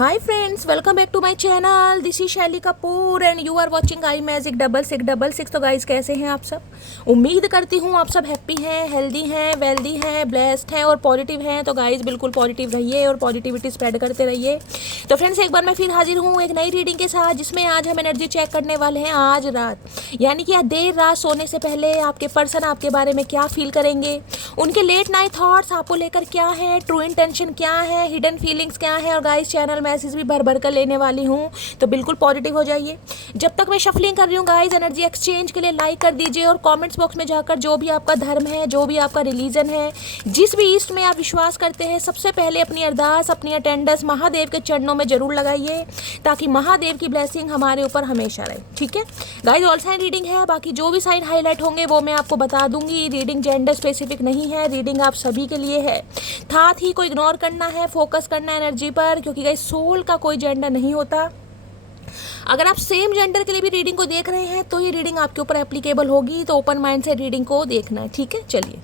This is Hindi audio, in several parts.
Hi friends, welcome back to my channel. This is शैली Kapoor and you are watching I magic 6666। तो गाइज कैसे हैं आप सब? उम्मीद करती हूँ आप सब हैप्पी हैं, हेल्दी हैं, वेल्दी हैं, ब्लेस्ड हैं और पॉजिटिव हैं। तो गाइज बिल्कुल पॉजिटिव रहिए और पॉजिटिविटी स्प्रेड करते रहिए। तो फ्रेंड्स एक बार मैं फिर हाजिर हूँ एक नई रीडिंग के साथ, जिसमें आज हम एनर्जी चेक करने वाले हैं आज रात, यानी कि देर रात सोने से पहले आपके पर्सन आपके बारे में क्या फील करेंगे, उनके लेट नाइट थॉट्स आपको लेकर क्या है, ट्रू इंटेंशन क्या है, हिडन फीलिंग्स क्या है। और गाइस चैनल मैसेज भी भर भर कर लेने वाली हूँ, तो बिल्कुल पॉजिटिव हो जाइए। जब तक मैं शफलिंग कर रही हूँ गाइस, एनर्जी एक्सचेंज के लिए लाइक कर दीजिए और कमेंट्स बॉक्स में जाकर जो भी आपका धर्म है, जो भी आपका रिलीजन है, जिस भी ईस्ट में आप विश्वास करते हैं, सबसे पहले अपनी अरदास, अपनी अटेंडेंस महादेव के चरणों में जरूर लगाइए, ताकि महादेव की ब्लेसिंग हमारे ऊपर हमेशा रहे। ठीक है गाइस, ऑल साइन रीडिंग है, बाकी जो भी साइन हाईलाइट होंगे वो मैं आपको बता दूंगी। रीडिंग जेंडर स्पेसिफिक नहीं है, रीडिंग आप सभी के लिए है। साथ ही को इग्नोर करना है, फोकस करना है एनर्जी पर, क्योंकि गाइस सोल का कोई जेंडर नहीं होता। अगर आप सेम जेंडर के लिए भी रीडिंग को देख रहे हैं तो ये रीडिंग आपके ऊपर एप्लीकेबल होगी, तो ओपन माइंड से रीडिंग को देखना है। ठीक है, चलिए।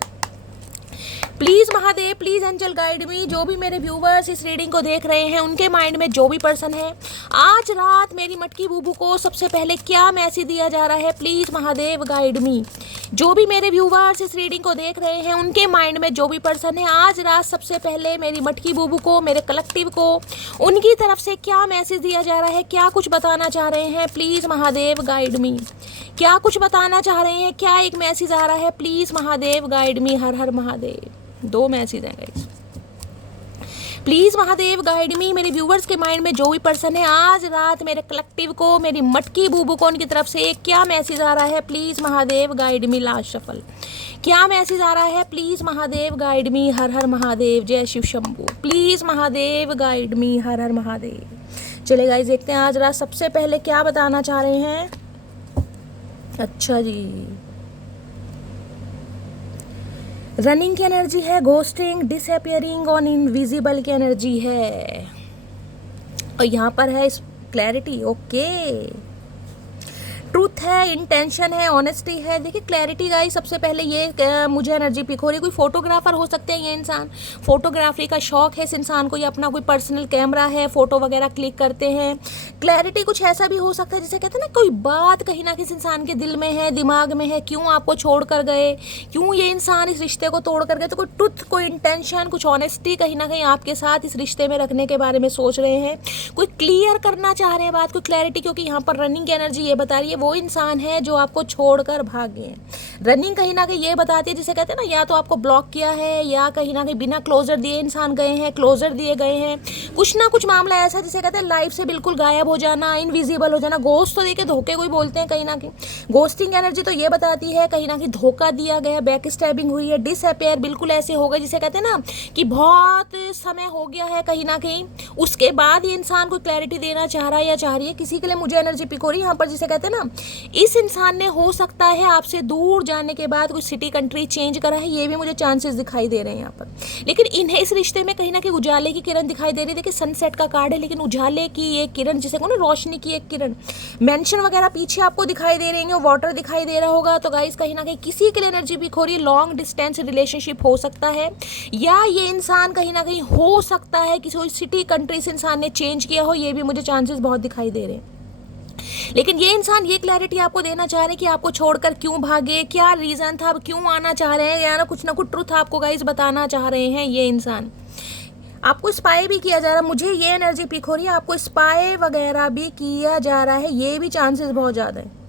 Please Mahadev, please angel guide me. जो भी मेरे व्यूवर्स इस रीडिंग को देख रहे हैं, उनके माइंड में जो भी पर्सन है, आज रात मेरी मटकी बूबू को सबसे पहले क्या मैसेज दिया जा रहा है, प्लीज़ महादेव गाइड मी। जो भी मेरे व्यूवर्स इस रीडिंग को देख रहे हैं, उनके माइंड में जो भी पर्सन है, आज रात सबसे पहले मेरी मटकी बूबू को, मेरे कलेक्टिव को, उनकी तरफ से क्या मैसेज दिया जा रहा है, क्या कुछ बताना चाह रहे हैं, प्लीज़ महादेव गाइड मी। क्या कुछ बताना चाह रहे हैं, क्या एक मैसेज आ रहा है, प्लीज़ महादेव गाइड मी। हर हर महादेव। दो मैसेज हैं गाइस। प्लीज़ महादेव गाइड मी। मेरे व्यूवर्स के माइंड में जो भी पर्सन है, आज रात मेरे कलेक्टिव को, मेरी मटकी बूबू को, उनकी तरफ से क्या मैसेज आ रहा है, please Mahadev guide me. Last shuffle. क्या मैसेज आ रहा है, प्लीज़ महादेव गाइड मी। हर हर महादेव। जय Shiv Shambhu. Please Mahadev guide me. हर हर महादेव। चले गाइस, देखते हैं आज रात सबसे पहले क्या बताना चाह रहे हैं। अच्छा जी, रनिंग की एनर्जी है, घोस्टिंग, डिसअपियरिंग और इनविजिबल की एनर्जी है, और यहाँ पर है क्लैरिटी। ओके, ट्रूथ है, इंटेंशन है, ऑनेस्टी है। देखिए क्लैरिटी गाइस, सबसे पहले ये मुझे एनर्जी पिक हो रही है। कोई फोटोग्राफर हो सकते हैं ये इंसान, फोटोग्राफी का शौक है इस इंसान को, या अपना कोई पर्सनल कैमरा है, फोटो वगैरह क्लिक करते हैं। क्लैरिटी कुछ ऐसा भी हो सकता है, जैसे कहते हैं ना, कोई बात कहीं ना किसी इंसान के दिल में है, दिमाग में है, क्यों आपको छोड़ कर गए, क्यों ये इंसान इस रिश्ते को तोड़ कर गए। तो कोई ट्रुथ, कोई इंटेंशन, कुछ ऑनेस्टी कहीं ना कहीं आपके साथ इस रिश्ते में रखने के बारे में सोच रहे हैं, कोई क्लियर करना चाह रहे हैं बात को, क्लैरिटी। क्योंकि यहाँ पर रनिंग की एनर्जी ये बता रही है वो इंसान है जो आपको छोड़कर भाग गए हैं। रनिंग कहीं ना कहीं ये बताती है, जिसे कहते हैं ना, या तो आपको ब्लॉक किया है, या कहीं ना कहीं बिना क्लोजर दिए इंसान गए हैं, क्लोजर दिए गए हैं। कुछ ना कुछ मामला ऐसा जिसे कहते हैं लाइफ से बिल्कुल गायब हो जाना, इनविजिबल हो जाना। गोस्ट तो देखिए धोखे कोई बोलते हैं कहीं ना कहीं। गोस्टिंग एनर्जी तो ये बताती है कहीं ना कहीं धोखा दिया गया, बैक स्टैबिंग हुई है, डिसअपियर बिल्कुल ऐसे हो गए, जिसे कहते हैं ना कि बहुत समय हो गया है कहीं ना कहीं। उसके बाद ये इंसान को क्लैरिटी देना चाह रहा है या चाह रही है। किसी के लिए मुझे एनर्जी पिक हो रही है यहाँ पर, जिसे कहते हैं ना, इस इंसान ने हो सकता है आपसे दूर जाने के बाद कुछ सिटी कंट्री चेंज करा है, ये भी मुझे चांसेस दिखाई दे रहे हैं यहाँ पर। लेकिन इन्हें इस रिश्ते में कहीं ना कहीं उजाले की किरण दिखाई दे रही है। देखिए सनसेट का कार्ड है, लेकिन उजाले की एक किरण, जिसे को ना रोशनी की एक किरण, मेंशन वगैरह पीछे आपको दिखाई दे रही है, वाटर दिखाई दे रहा होगा। तो गाइस कहीं ना कहीं किसी के लिए एनर्जी पिक हो रही है। लॉन्ग डिस्टेंस रिलेशनशिप हो सकता है, या ये इंसान कहीं ना कहीं हो सकता है किसी सिटी कंट्री से इंसान ने चेंज किया हो, ये भी मुझे चांसेस बहुत दिखाई दे रहे हैं। लेकिन ये इंसान ये क्लैरिटी आपको देना चाह रहे हैं कि आपको छोड़कर क्यों भागे, क्या रीज़न था, अब क्यों आना चाह रहे हैं, या ना कुछ ट्रुथ आपको गाइस बताना चाह रहे हैं। ये इंसान आपको स्पाई भी किया जा रहा है, मुझे ये एनर्जी पिक हो रही है, आपको स्पाई वगैरह भी किया जा रहा है, ये भी चांसेस बहुत ज़्यादा है।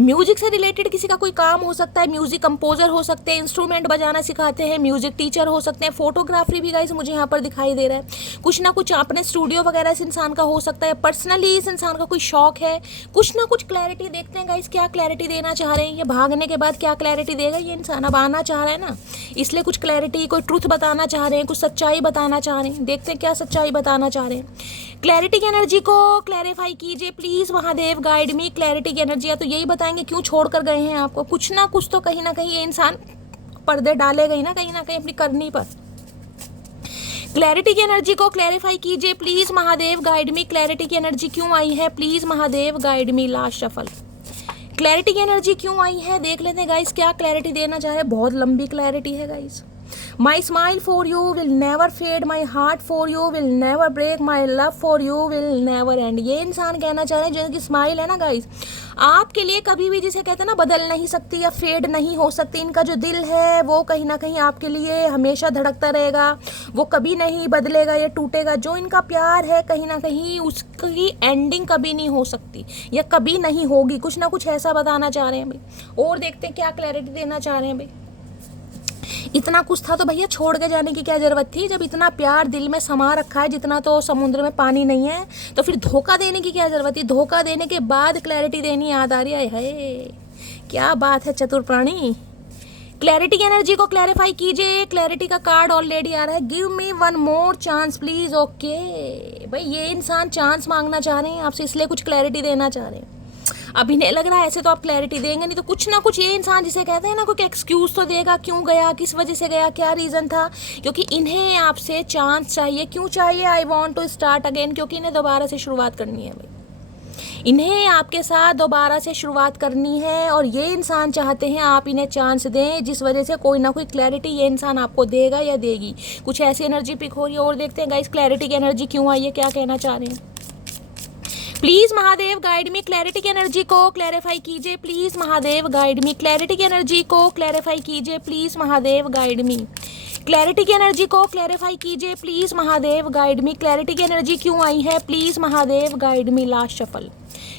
म्यूजिक से रिलेटेड किसी का कोई काम हो सकता है, म्यूजिक कंपोजर हो सकते हैं, इंस्ट्रूमेंट बजाना सिखाते हैं, म्यूजिक टीचर हो सकते हैं, फोटोग्राफी भी गाइस मुझे यहाँ पर दिखाई दे रहा है। कुछ ना कुछ अपने स्टूडियो वगैरह इस इंसान का हो सकता है, पर्सनली इस इंसान का कोई शौक है। कुछ ना कुछ क्लैरिटी देखते हैं गाइस, क्या क्लैरिटी देना चाह रहे हैं ये। भागने के बाद क्या क्लैरिटी देगा ये इंसान, अब आना चाह रहा है ना, इसलिए कुछ क्लैरिटी, कोई ट्रुथ बताना चाह रहे हैं, कुछ सच्चाई बताना चाह रहे हैं। देखते हैं क्या सच्चाई बताना चाह रहे हैं। क्लैरिटी की एनर्जी को क्लैरिफाई कीजिए please Mahadev guide me. Clarity की एनर्जी है तो यही बताएंगे क्यों छोड़ कर गए हैं आपको। कुछ ना कुछ तो कहीं ना कहीं ये इंसान पर्दे डाले गए ना कहीं अपनी करनी पर। क्लैरिटी की एनर्जी को क्लैरिफाई कीजिए please Mahadev guide me. Clarity की एनर्जी क्यों आई है, please Mahadev guide me. Last shuffle. Clarity की एनर्जी क्यों आई है, देख लेते हैं गाइस क्या क्लैरिटी देना चाह रहे हैं। बहुत लंबी क्लैरिटी है guys, my smile for you will never fade, my heart for you will never break, my love for you will never end. ये इंसान कहना चाह रहे हैं जिनकी स्माइल है ना गाइस, आपके लिए कभी भी, जिसे कहते हैं ना, बदल नहीं सकती या फेड नहीं हो सकती। इनका जो दिल है वो कहीं ना कहीं आपके लिए हमेशा धड़कता रहेगा, वो कभी नहीं बदलेगा या टूटेगा। जो इनका प्यार है कहीं ना कहीं उसकी एंडिंग कभी नहीं हो सकती या कभी नहीं होगी। कुछ ना कुछ ऐसा बताना चाह रहे हैं भाई। और देखते हैं क्या क्लैरिटी देना चाह रहे हैं भाई। इतना कुछ था तो भैया छोड़ के जाने की क्या ज़रूरत थी। जब इतना प्यार दिल में समा रखा है, जितना तो समुद्र में पानी नहीं है, तो फिर धोखा देने की क्या ज़रूरत थी। धोखा देने के बाद क्लैरिटी देनी याद आ रही है। क्या बात है चतुर प्राणी। क्लैरिटी की एनर्जी को क्लैरिफाई कीजिए। क्लैरिटी का कार्ड ऑलरेडी आ रहा है। Give me one more chance please. Okay भाई, ये इंसान चांस मांगना चाह रहे हैं आपसे, इसलिए कुछ क्लैरिटी देना चाह रहे हैं। अभी नहीं लग रहा है ऐसे तो आप क्लैरिटी देंगे नहीं, तो कुछ ना कुछ ये इंसान जिसे कहते हैं ना, कोई एक्सक्यूज़ तो देगा, क्यों गया, किस वजह से गया, क्या रीज़न था। क्योंकि इन्हें आपसे चांस चाहिए। क्यों चाहिए? I want to start again, क्योंकि इन्हें दोबारा से शुरुआत करनी है भाई। इन्हें आपके साथ दोबारा से शुरुआत करनी है और ये इंसान चाहते हैं आप इन्हें चांस दें, जिस वजह से कोई ना कोई क्लैरिटी ये इंसान आपको देगा या देगी। कुछ ऐसी एनर्जी पिक हो रही है। और देखते हैं गाइस क्लैरिटी की एनर्जी क्यों आई है, क्या कहना चाह रहे हैं। Please Mahadev guide me. Clarity की एनर्जी को क्लैरिफाई कीजिए please Mahadev guide me. Clarity की एनर्जी को क्लैरिफाई कीजिए please Mahadev guide me. Clarity की एनर्जी को क्लैरिफाई कीजिए please Mahadev guide me. Clarity की एनर्जी क्यों आई है, please Mahadev guide me. Last shuffle.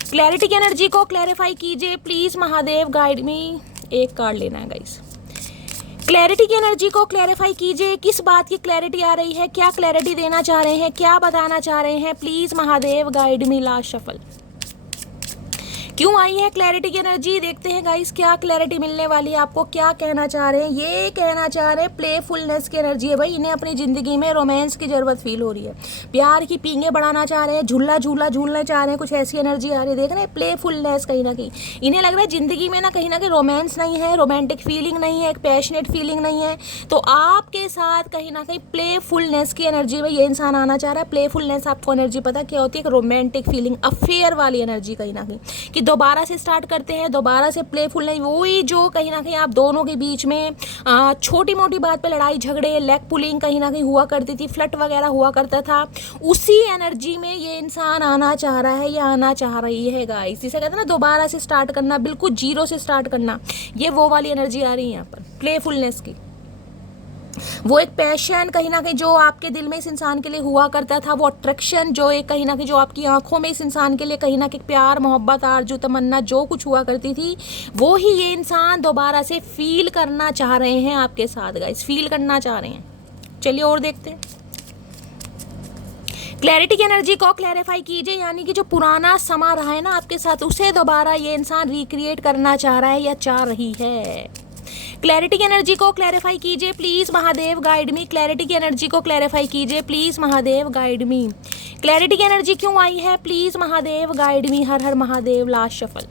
Clarity की एनर्जी को क्लैरिफाई कीजिए प्लीज महादेव गाइड मी। एक कार्ड लेना है गाइस। क्लैरिटी की एनर्जी को क्लैरिफाई कीजिए। किस बात की क्लैरिटी आ रही है, क्या क्लैरिटी देना चाह रहे हैं, क्या बताना चाह रहे हैं, please Mahadev guide me. Last shuffle. क्यों आई है क्लैरिटी की एनर्जी, देखते हैं गाइस क्या क्लैरिटी मिलने वाली है आपको। क्या कहना चाह रहे हैं, ये कहना चाह रहे हैं प्लेफुलनेस की एनर्जी है भाई। इन्हें अपनी ज़िंदगी में रोमांस की ज़रूरत फील हो रही है, प्यार की पींगे बढ़ाना चाह रहे हैं, झूला झूला झूलना चाह रहे हैं, कुछ ऐसी एनर्जी आ रही है। देख रहे हैं प्लेफुलनेस, कहीं ना कहीं इन्हें लग रहा है ज़िंदगी में ना कहीं रोमांस नहीं है, रोमांटिक फीलिंग नहीं है, एक पैशनेट फीलिंग नहीं है। तो आपके साथ कहीं ना कहीं प्लेफुलनेस की एनर्जी में ये इंसान आना चाह रहा है। प्लेफुलनेस आपको एनर्जी पता क्या होती है, एक रोमांटिक फीलिंग, अफेयर वाली एनर्जी कहीं ना कहीं, कि दोबारा से स्टार्ट करते हैं, दोबारा से प्लेफुल नहीं, वही जो कहीं ना कहीं आप दोनों के बीच में छोटी मोटी बात पे लड़ाई झगड़े, लेग पुलिंग कहीं ना कहीं हुआ करती थी, फ्लर्ट वगैरह हुआ करता था, उसी एनर्जी में ये इंसान आना चाह रहा है या आना चाह रही है गाइस। जिसे कहते हैं ना दोबारा से स्टार्ट करना, बिल्कुल जीरो से स्टार्ट करना, ये वो वाली एनर्जी आ रही है यहाँ पर प्लेफुलनेस की। वो एक पैशन कहीं ना कहीं जो आपके दिल में इस इंसान के लिए हुआ करता था, वो अट्रैक्शन जो एक कहीं ना कहीं जो आपकी आंखों में इस इंसान के लिए कहीं ना कहीं प्यार, मोहब्बत, आरज़ू, तमन्ना जो कुछ हुआ करती थी, वो ही ये इंसान दोबारा से फील करना चाह रहे हैं आपके साथ गाइस, फील करना चाह रहे हैं। चलिए और देखते हैं। क्लैरिटी की एनर्जी को क्लैरिफाई कीजिए, यानी कि जो पुराना समा रहा है ना आपके साथ, उसे दोबारा ये इंसान रिक्रिएट करना चाह रहा है या चाह रही है। क्लैरिटी की एनर्जी को क्लैरिफाई कीजिए please Mahadev guide me. Clarity की एनर्जी को क्लैरिफाई कीजिए please Mahadev guide me. Clarity की एनर्जी क्यों आई है, प्लीज महादेव गाइड मी। हर हर महादेव। Last shuffle.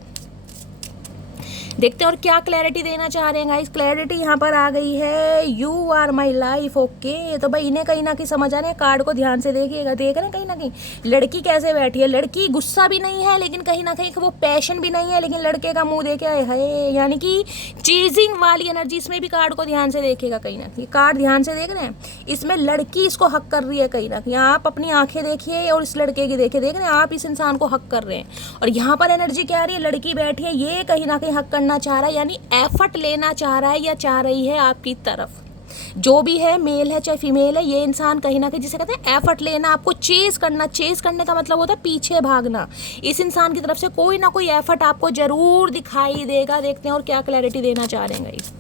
देखते हैं और क्या क्लैरिटी देना चाह रहे हैं गाइस। क्लैरिटी यहाँ पर आ गई है, you are my life. Okay, तो भाई इन्हें कहीं ना कहीं समझ आ रहे हैं। कार्ड को ध्यान से देखिएगा, देख रहे हैं कहीं ना कहीं लड़की कैसे बैठी है। लड़की गुस्सा भी नहीं है, लेकिन कहीं ना कहीं वो पैशन भी नहीं है, लेकिन लड़के का मुंह देखे है, यानी कि चीजिंग वाली एनर्जी। इसमें भी कार्ड को ध्यान से देखिएगा, कहीं ना कहीं कार्ड ध्यान से देख रहे हैं, इसमें लड़की इसको हक कर रही है कहीं ना कहीं। आप अपनी आंखें देखिए और इस लड़के की देखिए, देख रहे हैं आप इस इंसान को हक कर रहे हैं। और यहाँ पर एनर्जी क्या आ रही है, लड़की बैठी है, ये कहीं ना कहीं हक करना चाह रहा है, यानी एफर्ट लेना चाह रहा है या चाह रही है आपकी तरफ। जो भी है, मेल है चाहे फीमेल है, ये इंसान कहीं ना कहीं जिसे कहते हैं एफर्ट लेना, आपको चेज करना। चेज करने का मतलब होता है पीछे भागना। इस इंसान की तरफ से कोई ना कोई एफर्ट आपको जरूर दिखाई देगा। देखते हैं और क्या क्लैरिटी देना चाह रहे हैं।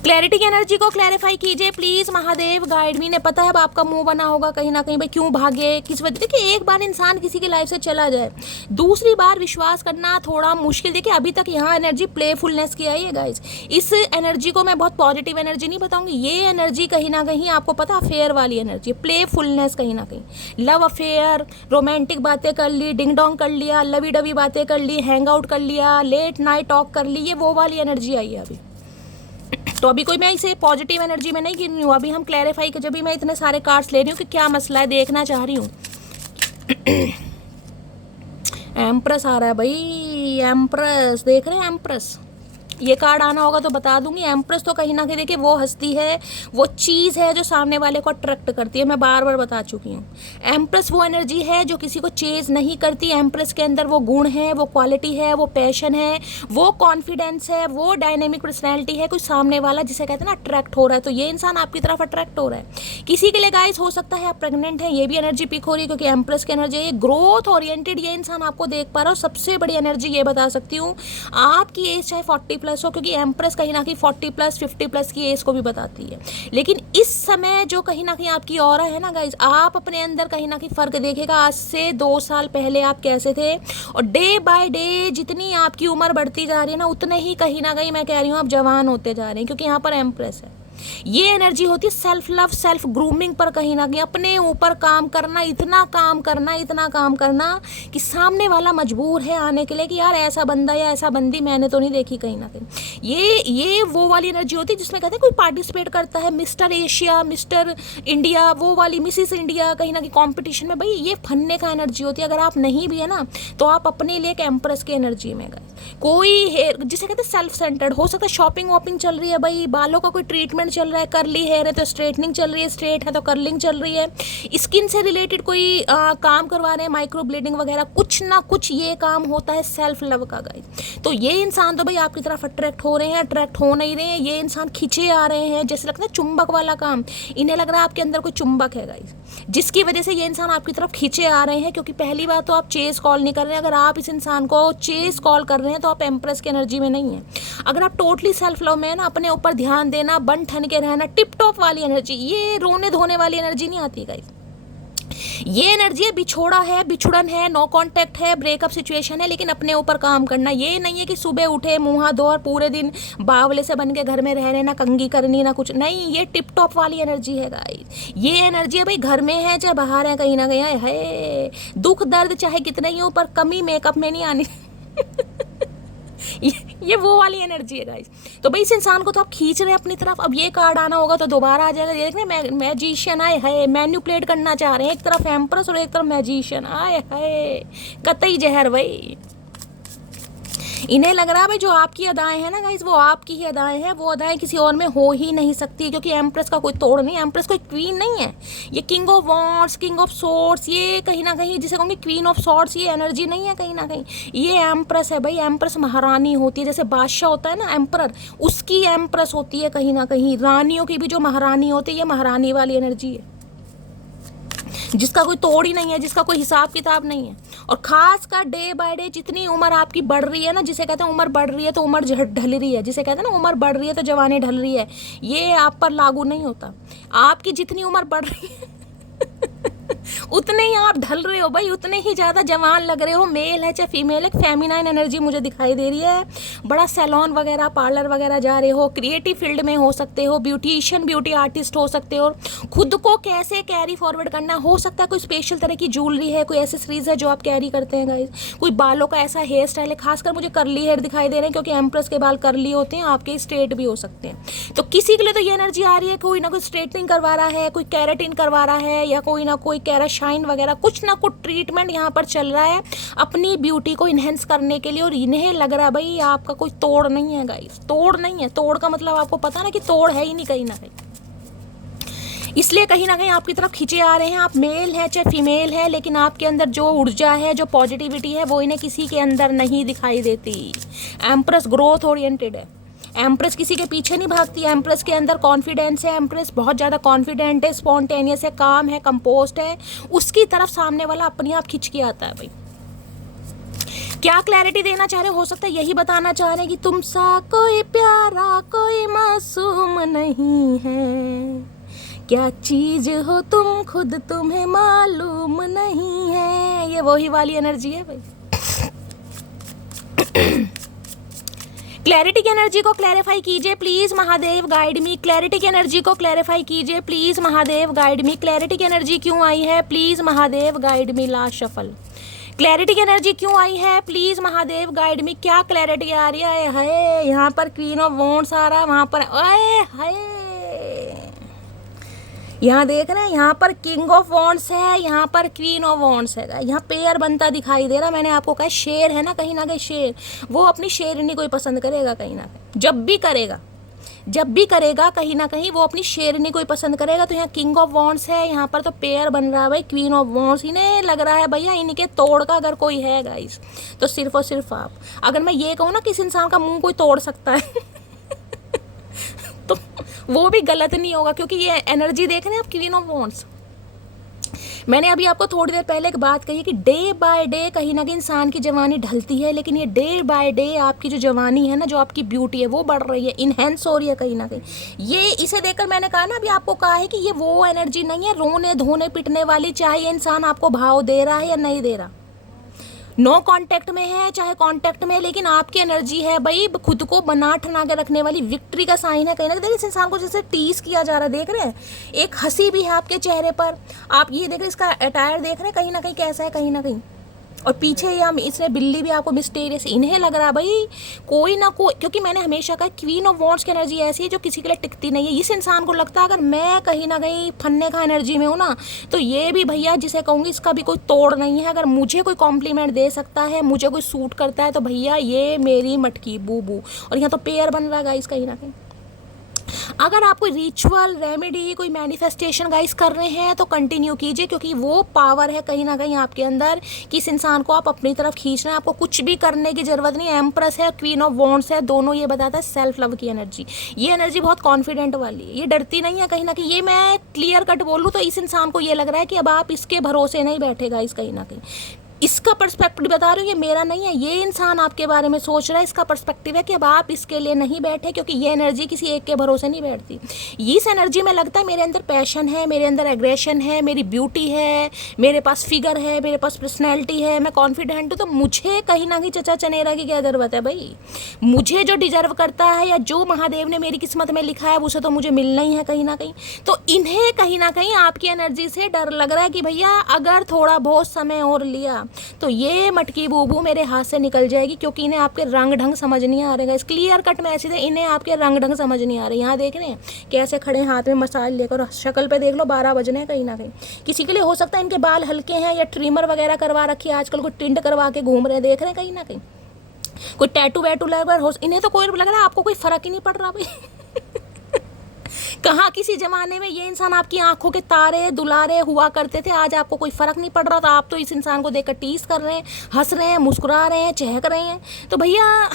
क्लैरिटी की एनर्जी को क्लैरिफाई कीजिए प्लीज महादेव गाइड मी। ने पता है अब आपका मुंह बना होगा कहीं ना कहीं, भाई क्यों भागे, किस वजह। देखिए एक बार इंसान किसी की लाइफ से चला जाए, दूसरी बार विश्वास करना थोड़ा मुश्किल। देखिए अभी तक यहाँ एनर्जी प्लेफुलनेस की आई है गाइस। इस एनर्जी को मैं बहुत पॉजिटिव एनर्जी नहीं बताऊंगी, ये एनर्जी कहीं ना कहीं आपको पता अफेयर वाली एनर्जी, प्लेफुलनेस, कहीं ना कहीं लव अफेयर, रोमांटिक बातें कर ली, डिंग डोंग कर लिया, लवी डवी बातें कर ली, हैंग आउट कर लिया, लेट नाइट टॉक कर ली, ये वो वाली एनर्जी आई है अभी। तो अभी कोई मैं इसे पॉजिटिव एनर्जी में नहीं गिन रही हूँ, अभी हम क्लैरिफाई कर, जब भी मैं इतने सारे कार्ड्स ले रही हूँ कि क्या मसला है देखना चाह रही हूँ। एम्प्रेस आ रहा है भाई, एम्प्रेस देख रहे हैं, एम्प्रेस ये कार्ड आना होगा तो बता दूंगी। एम्प्रेस तो कहीं ना कहीं देखिए वो हस्ती है, वो चीज़ है जो सामने वाले को अट्रैक्ट करती है, मैं बार बार बता चुकी हूँ। एम्प्रेस वो एनर्जी है जो किसी को चेज नहीं करती। एम्प्रेस के अंदर वो गुण है, वो क्वालिटी है, वो पैशन है, वो कॉन्फिडेंस है, वो डायनेमिक पर्सनैलिटी है। कोई सामने वाला जिसे कहते हैं ना अट्रैक्ट हो रहा है, तो ये इंसान आपकी तरफ अट्रैक्ट हो रहा है। किसी के लिए गाइस हो सकता है आप प्रेग्नेंट हैं, ये भी एनर्जी पिक हो रही है क्योंकि एम्प्रेस की एनर्जी है, ग्रोथ ओरिएंटेड ये इंसान आपको देख पा रहा है। और सबसे बड़ी एनर्जी ये बता सकती हूँ, आपकी एज चाहे 40+ हो, क्योंकि एम्प्रेस कहीं ना कहीं 40+, 50+ की एज को भी बताती है। लेकिन इस समय जो कहीं ना कहीं आपकी ऑरा है ना गाइज, आप अपने अंदर कहीं ना कहीं फ़र्क देखेगा आज से 2 साल पहले आप कैसे थे, और डे बाय डे जितनी आपकी उम्र बढ़ती जा रही है ना, उतने ही कहीं ना कहीं मैं कह रही हूँ आप जवान होते जा रहे हैं, क्योंकि यहाँ पर एम्प्रेस है। ये एनर्जी होती है सेल्फ लव, सेल्फ ग्रूमिंग पर कहीं ना कहीं अपने ऊपर काम करना, इतना काम करना कि सामने वाला मजबूर है आने के लिए कि यार ऐसा बंदा या ऐसा बंदी मैंने तो नहीं देखी कहीं ना कहीं। ये वो वाली एनर्जी होती है जिसमें कहते हैं कोई पार्टिसिपेट करता है, मिस्टर एशिया, मिस्टर इंडिया, वो वाली मिसिस इंडिया, कहीं ना कहीं कॉम्पिटिशन में, भाई ये फनने का एनर्जी होती है। अगर आप नहीं भी है ना तो आप अपने लिए एक एम्प्रेस की एनर्जी में गए। कोई हेयर जिसे कहते हैं सेल्फ सेंटर्ड हो सकता है, शॉपिंग वॉपिंग चल रही है, भाई बालों का कोई ट्रीटमेंट चल रहा है, करली हेयर है तो स्ट्रेटनिंग चल रही है, स्ट्रेट है तो कर्लिंग चल रही है, स्किन से रिलेटेड कोई काम करवा रहे हैं, माइक्रो ब्लीडिंग वगैरह, कुछ ना कुछ ये काम होता है सेल्फ लव का गाइस। तो ये इंसान तो भाई आपकी तरफ अट्रैक्ट हो रहे हैं, अट्रैक्ट हो नहीं रहे हैं, ये इंसान खींचे आ रहे हैं, जैसे लगता है चुंबक वाला काम, इन्हें लग रहा है आपके अंदर कोई चुंबक है गाइस, जिसकी वजह से ये इंसान आपकी तरफ खींचे आ रहे हैं। क्योंकि पहली बात तो आप चेस कॉल नहीं कर रहे हैं, अगर आप इस इंसान को चेस कॉल कर रहे हैं तो आप एम्प्रेस की एनर्जी में नहीं है। अगर आप टोटली सेल्फ लव में है ना, अपने ऊपर ध्यान देना, बन ठन के रहना, टिप टॉप वाली एनर्जी, ये रोने धोने वाली एनर्जी नहीं आती गाइस। ये एनर्जी है बिछोड़ा है, बिछुड़न है, नो कांटेक्ट है, ब्रेकअप सिचुएशन है, लेकिन अपने ऊपर काम करना। ये नहीं है कि सुबह उठे मुँह हाथ धो और पूरे दिन बावले से बन के घर में रह रहे, ना कंघी करनी ना कुछ नहीं, ये टिप टॉप वाली एनर्जी है गाइस। ये एनर्जी है भाई घर में है चाहे बाहर है, कहीं ना कहीं है, दुख दर्द चाहे कितना ही हो पर कमी मेकअप में नहीं आनी। ये वो वाली एनर्जी है गाइस। तो भाई इस इंसान को तो आप खींच रहे हैं अपनी तरफ। अब ये कार्ड आना होगा तो दोबारा आ जाएगा। ये देखने मैजिशियन आए है, मैन्युपुलेट करना चाह रहे हैं, एक तरफ एम्प्रेस और एक तरफ मैजिशियन आए है, कतई जहर भाई। इन्हें लग रहा है भाई जो आपकी अदाएं हैं ना गाइस, वो आपकी ही अदाएं हैं, वो अदाएं किसी और में हो ही नहीं सकती, क्योंकि एम्प्रेस का कोई तोड़ नहीं। एम्प्रेस कोई क्वीन नहीं है, ये king of wands, king of swords, ये कहीं ना कहीं जिसे कहूँगी क्वीन ऑफ सॉर्ड्स, ये एनर्जी नहीं है कहीं ना कहीं, ये एम्प्रेस है भाई। एम्प्रेस महारानी होती है, जैसे बादशाह होता है ना एम्परर, उसकी एम्प्रेस होती है कहीं ना कहीं। रानियों की भी जो महारानी होती है, ये महारानी वाली एनर्जी है, जिसका कोई तोड़ ही नहीं है, जिसका कोई हिसाब किताब नहीं है। और खासकर डे बाय डे जितनी उम्र आपकी बढ़ रही है ना, जिसे कहते हैं उम्र बढ़ रही है तो उम्र ढल रही है, जिसे कहते हैं ना उम्र बढ़ रही है तो जवानी ढल रही है, ये आप पर लागू नहीं होता। आपकी जितनी उम्र बढ़ रही है उतने ही आप ढल रहे हो भाई, उतने ही ज़्यादा जवान लग रहे हो। मेल है चाहे फीमेल, एक फेमिनाइन एनर्जी मुझे दिखाई दे रही है। बड़ा सैलून वगैरह, पार्लर वगैरह जा रहे हो, क्रिएटिव फील्ड में हो सकते हो, ब्यूटिशियन, ब्यूटी आर्टिस्ट हो सकते हो। खुद को कैसे कैरी फॉरवर्ड करना, हो सकता है कोई स्पेशल तरह की ज्वेलरी है, कोई एसेसरीज है जो आप कैरी करते हैं गाइस। कोई बालों का ऐसा हेयर स्टाइल है, खासकर मुझे करली हेयर दिखाई दे रहे हैं, क्योंकि एम्प्रेस के बाल करली होते हैं, आपके स्ट्रेट भी हो सकते हैं। तो किसी के लिए तो ये एनर्जी आ रही है, कोई ना कोई स्ट्रेटनिंग करवा रहा है, कोई कैरेटिन करवा रहा है, या कोई ना कोई कैराशाइन वगैरह, कुछ ना कुछ ट्रीटमेंट यहाँ पर चल रहा है अपनी ब्यूटी को इन्हेंस करने के लिए। और इन्हें लग रहा है भाई आपका कोई तोड़ नहीं है गाइस, तोड़ नहीं है। तोड़ का मतलब आपको पता ना कि तोड़ है ही नहीं कहीं ना कहीं, इसलिए कहीं ना कहीं आपकी तरफ खींचे आ रहे हैं। आप मेल है चाहे फीमेल है, लेकिन आपके अंदर जो ऊर्जा है, जो पॉजिटिविटी है, वो इन्हें किसी के अंदर नहीं दिखाई देती। एम्प्रेस ग्रोथ ओरिएंटेड है, एम्प्रेस किसी के पीछे नहीं भागती। एम्प्रेस के अंदर कॉन्फिडेंस है, एम्प्रेस बहुत ज़्यादा कॉन्फिडेंट है, स्पॉन्टेनियस है, काम है, कंपोस्ट है, उसकी तरफ सामने वाला अपने आप खिंच के आता है भाई। क्या क्लैरिटी देना चाह रहे हो सकता है यही बताना चाह रहे हैं कि तुम सा कोई प्यारा, कोई मासूम नहीं है, क्या चीज हो तुम खुद तुम्हें मालूम नहीं है। ये वही वाली एनर्जी है भाई। क्लैरिटी की एनर्जी को क्लैरिफाई कीजिए please Mahadev, guide me. Clarity की एनर्जी को क्लैरिफाई कीजिए please Mahadev, guide me. Clarity की एनर्जी क्यों आई है please Mahadev, guide me. Last shuffle. Clarity की एनर्जी क्यों आई है प्लीज महादेव, गाइड मी। क्या क्लैरिटी आ रही है? हाय, यहाँ पर क्वीन ऑफ वॉन्ड्स आ रहा है, वहाँ पर आए हाय, यहाँ देख रहे हैं, यहाँ पर किंग ऑफ वॉन्ड्स है, यहाँ पर क्वीन ऑफ वॉन्ड्स है। यहाँ पेयर बनता दिखाई दे रहा। मैंने आपको कहा शेर है ना कहीं शेर, वो अपनी शेरनी को ही पसंद करेगा कहीं ना कहीं, जब भी करेगा कहीं ना कहीं वो अपनी शेरनी को ही पसंद करेगा। तो यहाँ किंग ऑफ वॉन्ड्स है, यहाँ पर तो पेयर बन रहा है भाई क्वीन ऑफ वॉन्ड्स। इन्हें लग रहा है भैया इनके तोड़ का अगर कोई है गाइस तो सिर्फ और सिर्फ आप। अगर मैं ये कहूँ ना किस इंसान का मुंह कोई तोड़ सकता है तो वो भी गलत नहीं होगा, क्योंकि ये एनर्जी देख रहे हैं आप क्वीन ऑफ वॉन्ड्स। मैंने अभी आपको थोड़ी देर पहले एक बात कही कि डे बाय डे कहीं ना कहीं इंसान की जवानी ढलती है, लेकिन ये डे बाय डे आपकी जो जवानी है ना, जो आपकी ब्यूटी है वो बढ़ रही है, इनहेंस हो रही है कहीं ना कहीं। ये इसे देखकर मैंने कहा ना, अभी आपको कहा है कि ये वो एनर्जी नहीं है रोने धोने पिटने वाली, चाहे ये इंसान आपको भाव दे रहा है या नहीं दे रहा, नो कांटेक्ट में है चाहे कांटेक्ट में, लेकिन आपकी एनर्जी है भाई खुद को बना ठना के रखने वाली, विक्ट्री का साइन है कहीं ना कहीं। इस इंसान को जैसे टीज किया जा रहा है, देख रहे हैं एक हंसी भी है आपके चेहरे पर। आप ये देख रहे हैं, इसका अटायर देख रहे हैं कहीं ना कहीं कैसा है कहीं ना कहीं, और पीछे या इसने बिल्ली भी आपको मिस्टीरियस, इन्हें लग रहा भाई कोई ना कोई, क्योंकि मैंने हमेशा कहा क्वीन ऑफ वॉन्ड्स की एनर्जी ऐसी है जो किसी के लिए टिकती नहीं है। इस इंसान को लगता है अगर मैं कहीं ना कहीं फन्ने का एनर्जी में हूँ ना, तो ये भी भैया जिसे कहूँगी इसका भी कोई तोड़ नहीं है। अगर मुझे कोई कॉम्प्लीमेंट दे सकता है, मुझे कोई सूट करता है, तो भैया ये मेरी मटकी बूबू। और यहाँ तो पेयर बन रहा है गाइस कहीं ना कहीं। अगर आप कोई रिचुअल रेमेडी कोई मैनिफेस्टेशन गाइस कर रहे हैं तो कंटिन्यू कीजिए, क्योंकि वो पावर है कहीं ना कहीं आपके अंदर कि इस इंसान को आप अपनी तरफ खींच रहे हैं। आपको कुछ भी करने की जरूरत नहीं। एम्प्रेस है, क्वीन ऑफ वॉन्ड्स है, दोनों ये बताता है सेल्फ लव की एनर्जी। ये एनर्जी बहुत कॉन्फिडेंट वाली है, ये डरती नहीं है कहीं ना कहीं। ये मैं क्लियर कट बोलूँ तो इस इंसान को ये लग रहा है कि अब आप इसके भरोसे नहीं बैठेगा इस कहीं ना कहीं। इसका पर्सपेक्टिव बता रही हूँ, ये मेरा नहीं है, ये इंसान आपके बारे में सोच रहा है। इसका पर्सपेक्टिव है कि अब आप इसके लिए नहीं बैठे, क्योंकि ये एनर्जी किसी एक के भरोसे नहीं बैठती। इस एनर्जी में लगता है मेरे अंदर पैशन है, मेरे अंदर एग्रेशन है, मेरी ब्यूटी है, मेरे पास फिगर है, मेरे पास पर्सनैलिटी है, मैं कॉन्फिडेंट हूँ, तो मुझे कहीं ना कहीं चचा चनेरा की क्या ज़रूरत है भाई। मुझे जो डिजर्व करता है या जो महादेव ने मेरी किस्मत में लिखा है उसे तो मुझे मिलना ही है कहीं ना कहीं। तो इन्हें कहीं ना कहीं आपकी एनर्जी से डर लग रहा है कि भैया अगर थोड़ा बहुत समय और लिया तो ये मटकी बूबू मेरे हाथ से निकल जाएगी, क्योंकि इन्हें आपके रंग ढंग समझ नहीं आ रहे। इस क्लियर कट मैसेज है, इन्हें आपके रंग ढंग समझ नहीं आ रहे। यहाँ देख रहे हैं कैसे खड़े हाथ में मसाज लेकर, शक्ल पे देख लो 12 बजने कहीं ना कहीं। किसी के लिए हो सकता है इनके बाल हल्के हैं या ट्रिमर वगैरह करवा रखी है, आजकल कोई टिंड करवा के घूम रहे हैं, देख रहे हैं कहीं ना कहीं कोई टैटू वैटू लगा हो। इन्हें तो कोई लग रहा है आपको कोई फर्क ही नहीं पड़ रहा भाई कहाँ किसी जमाने में ये इंसान आपकी आंखों के तारे दुलारे हुआ करते थे, आज आपको कोई फर्क नहीं पड़ रहा। तो आप तो इस इंसान को देखकर टीज कर रहे हैं, हंस रहे हैं, मुस्कुरा रहे हैं, चहक रहे हैं। तो भैया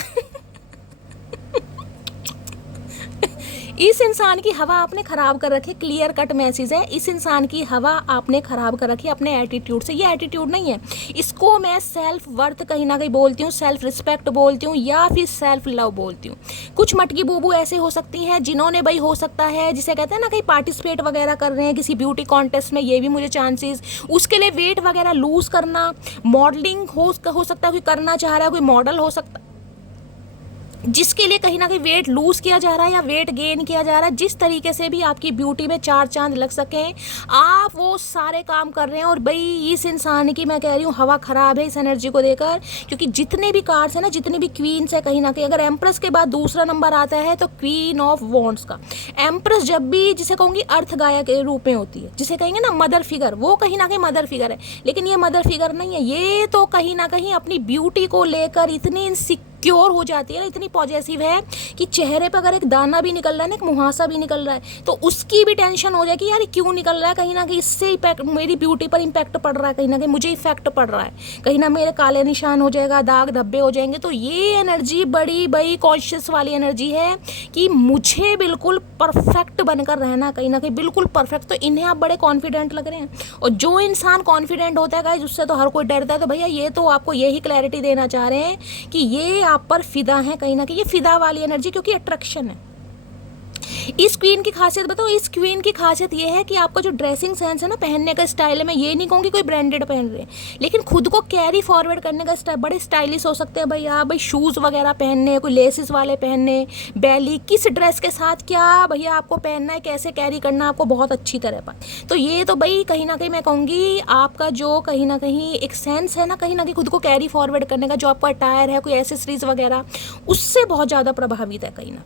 इस इंसान की हवा आपने ख़राब कर रखी। क्लियर कट मैसेज है, इस इंसान की हवा आपने ख़राब कर रखी अपने एटीट्यूड से। ये एटीट्यूड नहीं है, इसको मैं सेल्फ वर्थ कहीं ना कहीं बोलती हूँ, सेल्फ रिस्पेक्ट बोलती हूँ, या फिर सेल्फ लव बोलती हूँ। कुछ मटकी बूबू ऐसे हो सकती हैं जिन्होंने भाई हो सकता है जिसे कहते हैं ना कहीं पार्टिसिपेट वगैरह कर रहे हैं किसी ब्यूटी कॉन्टेस्ट में, ये भी मुझे चांसेस, उसके लिए वेट वगैरह लूज़ करना, मॉडलिंग हो सकता है कोई करना चाह रहा है, कोई मॉडल हो सकता है जिसके लिए कहीं ना कहीं वेट लूज़ किया जा रहा है या वेट गेन किया जा रहा है। जिस तरीके से भी आपकी ब्यूटी में चार चांद लग सकें, आप वो सारे काम कर रहे हैं। और भाई इस इंसान की मैं कह रही हूँ हवा ख़राब है इस एनर्जी को देकर, क्योंकि जितने भी कार्ड्स हैं ना, जितने भी क्वींस है कहीं ना कहीं, अगर एम्प्रेस के बाद दूसरा नंबर आता है तो क्वीन ऑफ वॉन्ड्स का। एम्प्रेस जब भी जिसे कहूँगी अर्थ गाया के रूप में होती है, जिसे कहेंगे ना मदर फिगर, वो कहीं ना कहीं मदर फिगर है, लेकिन ये मदर फिगर नहीं है। ये तो कहीं ना कहीं अपनी ब्यूटी को लेकर इतनी सिक्योर हो जाती है ना, इतनी पॉजिटिव है कि चेहरे पर अगर एक दाना भी निकल रहा है ना, एक मुहासा भी निकल रहा है, तो उसकी भी टेंशन हो जाए कि यार क्यों निकल रहा है, कहीं ना कहीं इससे इफेक्ट मेरी ब्यूटी पर इम्पैक्ट पड़ रहा है, कहीं ना कहीं मुझे इफेक्ट पड़ रहा है, कहीं ना मेरे काले निशान हो जाएगा, दाग धब्बे हो जाएंगे। तो ये एनर्जी बड़ी बड़ी कॉन्शियस वाली एनर्जी है कि मुझे बिल्कुल परफेक्ट बनकर रहना, कहीं ना कहीं बिल्कुल परफेक्ट। तो इन्हें आप बड़े कॉन्फिडेंट लग रहे हैं, और जो इंसान कॉन्फिडेंट होता है गाइस उससे तो हर कोई डरता है। तो भैया ये तो आपको यही क्लैरिटी देना चाह रहे हैं कि ये आप पर फिदा है कहीं ना कहीं, ये फिदा वाली एनर्जी, क्योंकि अट्रैक्शन है। इस क्वीन की खासियत बताओ, इस क्वीन की खासियत ये है कि आपका जो ड्रेसिंग सेंस है ना, पहनने का स्टाइल है, मैं ये नहीं कहूँगी कोई ब्रांडेड पहन रहे हैं, लेकिन खुद को कैरी फॉरवर्ड करने का स्टाइल बड़े स्टाइलिश हो सकते हैं भाई आप। भाई शूज़ वगैरह पहनने, कोई लेसिस वाले पहनने, बैली, किस ड्रेस के साथ क्या भैया आपको पहनना है, कैसे कैरी करना आपको बहुत अच्छी तरह पर। तो ये तो भाई कहीं ना कहीं मैं कहूँगी आपका जो कहीं ना कहीं एक सेंस है ना, कहीं ना कहीं खुद को कैरी फॉरवर्ड करने का, जो आपका अटायर है, कोई एसेसरीज वगैरह, उससे बहुत ज़्यादा प्रभावित है कहीं ना।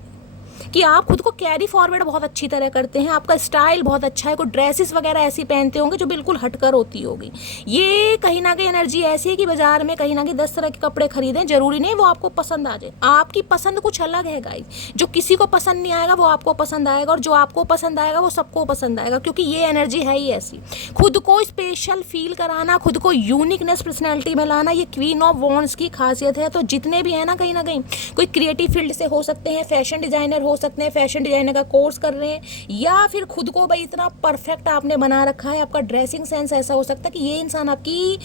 कि आप खुद को कैरी फॉरवर्ड बहुत अच्छी तरह करते हैं, आपका स्टाइल बहुत अच्छा है, कोई ड्रेसेस वगैरह ऐसी पहनते होंगे जो बिल्कुल हटकर होती होगी। ये कहीं ना कहीं एनर्जी ऐसी है कि बाजार में कहीं ना कहीं 10 तरह के कपड़े खरीदें, जरूरी नहीं वो आपको पसंद आ जाए। आपकी पसंद कुछ अलग है गाइस, जो किसी को पसंद नहीं आएगा वो आपको पसंद आएगा, और जो आपको पसंद आएगा वो सबको पसंद आएगा, क्योंकि ये एनर्जी है ही ऐसी। खुद को स्पेशल फील कराना, खुद को यूनिकनेस पर्सनैलिटी में लाना, ये क्वीन ऑफ वॉन्ड्स की खासियत है। तो जितने भी हैं ना, कहीं ना कहीं कोई क्रिएटिव फील्ड से हो सकते हैं, फैशन डिज़ाइनर हो सकते हैं, फैशन डिज़ाइनर का कोर्स कर रहे हैं, या फिर खुद को भाई इतना परफेक्ट आपने बना रखा है, आपका ड्रेसिंग सेंस ऐसा हो सकता है कि ये इंसान आपकी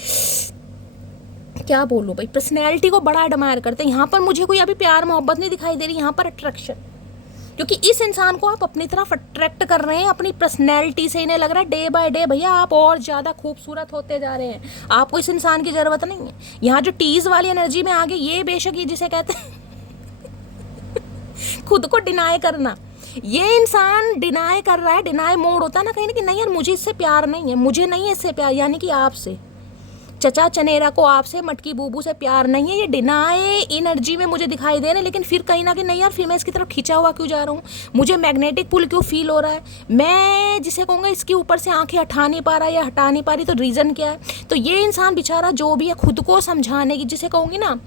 क्या बोलूँ भाई पर्सनैलिटी को बड़ा एडमायर करते हैं। यहाँ पर मुझे कोई अभी प्यार मोहब्बत नहीं दिखाई दे रही, यहाँ पर अट्रैक्शन, क्योंकि इस इंसान को आप अपनी तरफ अट्रैक्ट कर रहे हैं अपनी पर्सनैलिटी से। इन्हें लग रहा है डे बाय डे भैया आप और ज़्यादा खूबसूरत होते जा रहे हैं, आपको इस इंसान की ज़रूरत नहीं है। यहाँ जो टीज वाली एनर्जी में आगे, ये बेशक ये जिसे कहते हैं खुद को डिनाई करना, ये इंसान डिनाई कर रहा है। डिनाई मोड होता है ना कहीं ना कि नहीं यार मुझे इससे प्यार नहीं है, मुझे नहीं है इससे प्यार, यानी कि आपसे, चचा चनेरा को आपसे, मटकी बूबू से प्यार नहीं है। ये डिनाई एनर्जी में मुझे दिखाई दे रहे हैं, लेकिन फिर कहीं ना कहीं नहीं यार फिर मैं इसकी तरफ खींचा हुआ क्यों जा रहा हूँ, मुझे मैग्नेटिक पुल क्यों फील हो रहा है, मैं जिसे कहूँगा इसके ऊपर से आंखें हटा नहीं पा रहा या हटा नहीं पा रही, तो रीज़न क्या है। तो ये इंसान बेचारा जो भी है खुद को समझाने की, जिसे कहूँगी ना,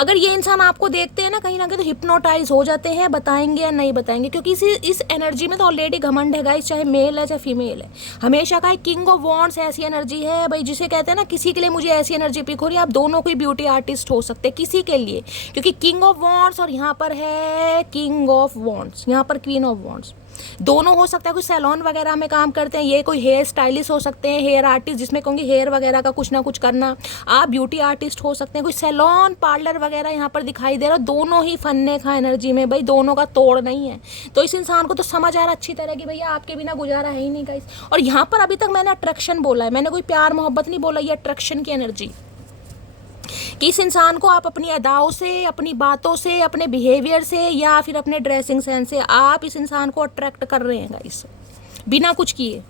अगर ये इंसान आपको देखते हैं ना कहीं ना कहीं तो हिप्नोटाइज हो जाते हैं, बताएंगे या नहीं बताएंगे, क्योंकि इस एनर्जी में तो ऑलरेडी घमंड है गाइस, चाहे मेल है चाहे फीमेल है। हमेशा का किंग ऑफ वॉन्ड्स ऐसी एनर्जी है भाई, जिसे कहते हैं ना किसी के लिए मुझे ऐसी एनर्जी पिक हो रही है, आप दोनों कोई ब्यूटी आर्टिस्ट हो सकते हैं किसी के लिए, क्योंकि किंग ऑफ वॉन्ड्स और यहाँ पर है किंग ऑफ वॉन्ड्स, यहाँ पर क्वीन ऑफ वॉन्ड्स, दोनों हो सकता है। कोई सैलून वगैरह में काम करते हैं, ये कोई हेयर स्टाइलिस्ट हो सकते हैं, हेयर आर्टिस्ट जिसमें कहूँगी हेयर वगैरह का कुछ ना कुछ करना, आप ब्यूटी आर्टिस्ट हो सकते हैं, कोई सैलून पार्लर वगैरह यहाँ पर दिखाई दे रहा, दोनों ही फन्ने खा एनर्जी में भाई, दोनों का तोड़ नहीं है। तो इस इंसान को तो समझ आ रहा अच्छी तरह कि भैया आपके बिना गुजारा है ही नहीं गाइस। और यहाँ पर अभी तक मैंने अट्रैक्शन बोला है, मैंने कोई प्यार मोहब्बत नहीं बोला, ये अट्रैक्शन की एनर्जी कि इस इंसान को आप अपनी अदाओं से, अपनी बातों से, अपने बिहेवियर से, या फिर अपने ड्रेसिंग सेंस से आप इस इंसान को अट्रैक्ट कर रहे हैं गाइस, बिना कुछ किए,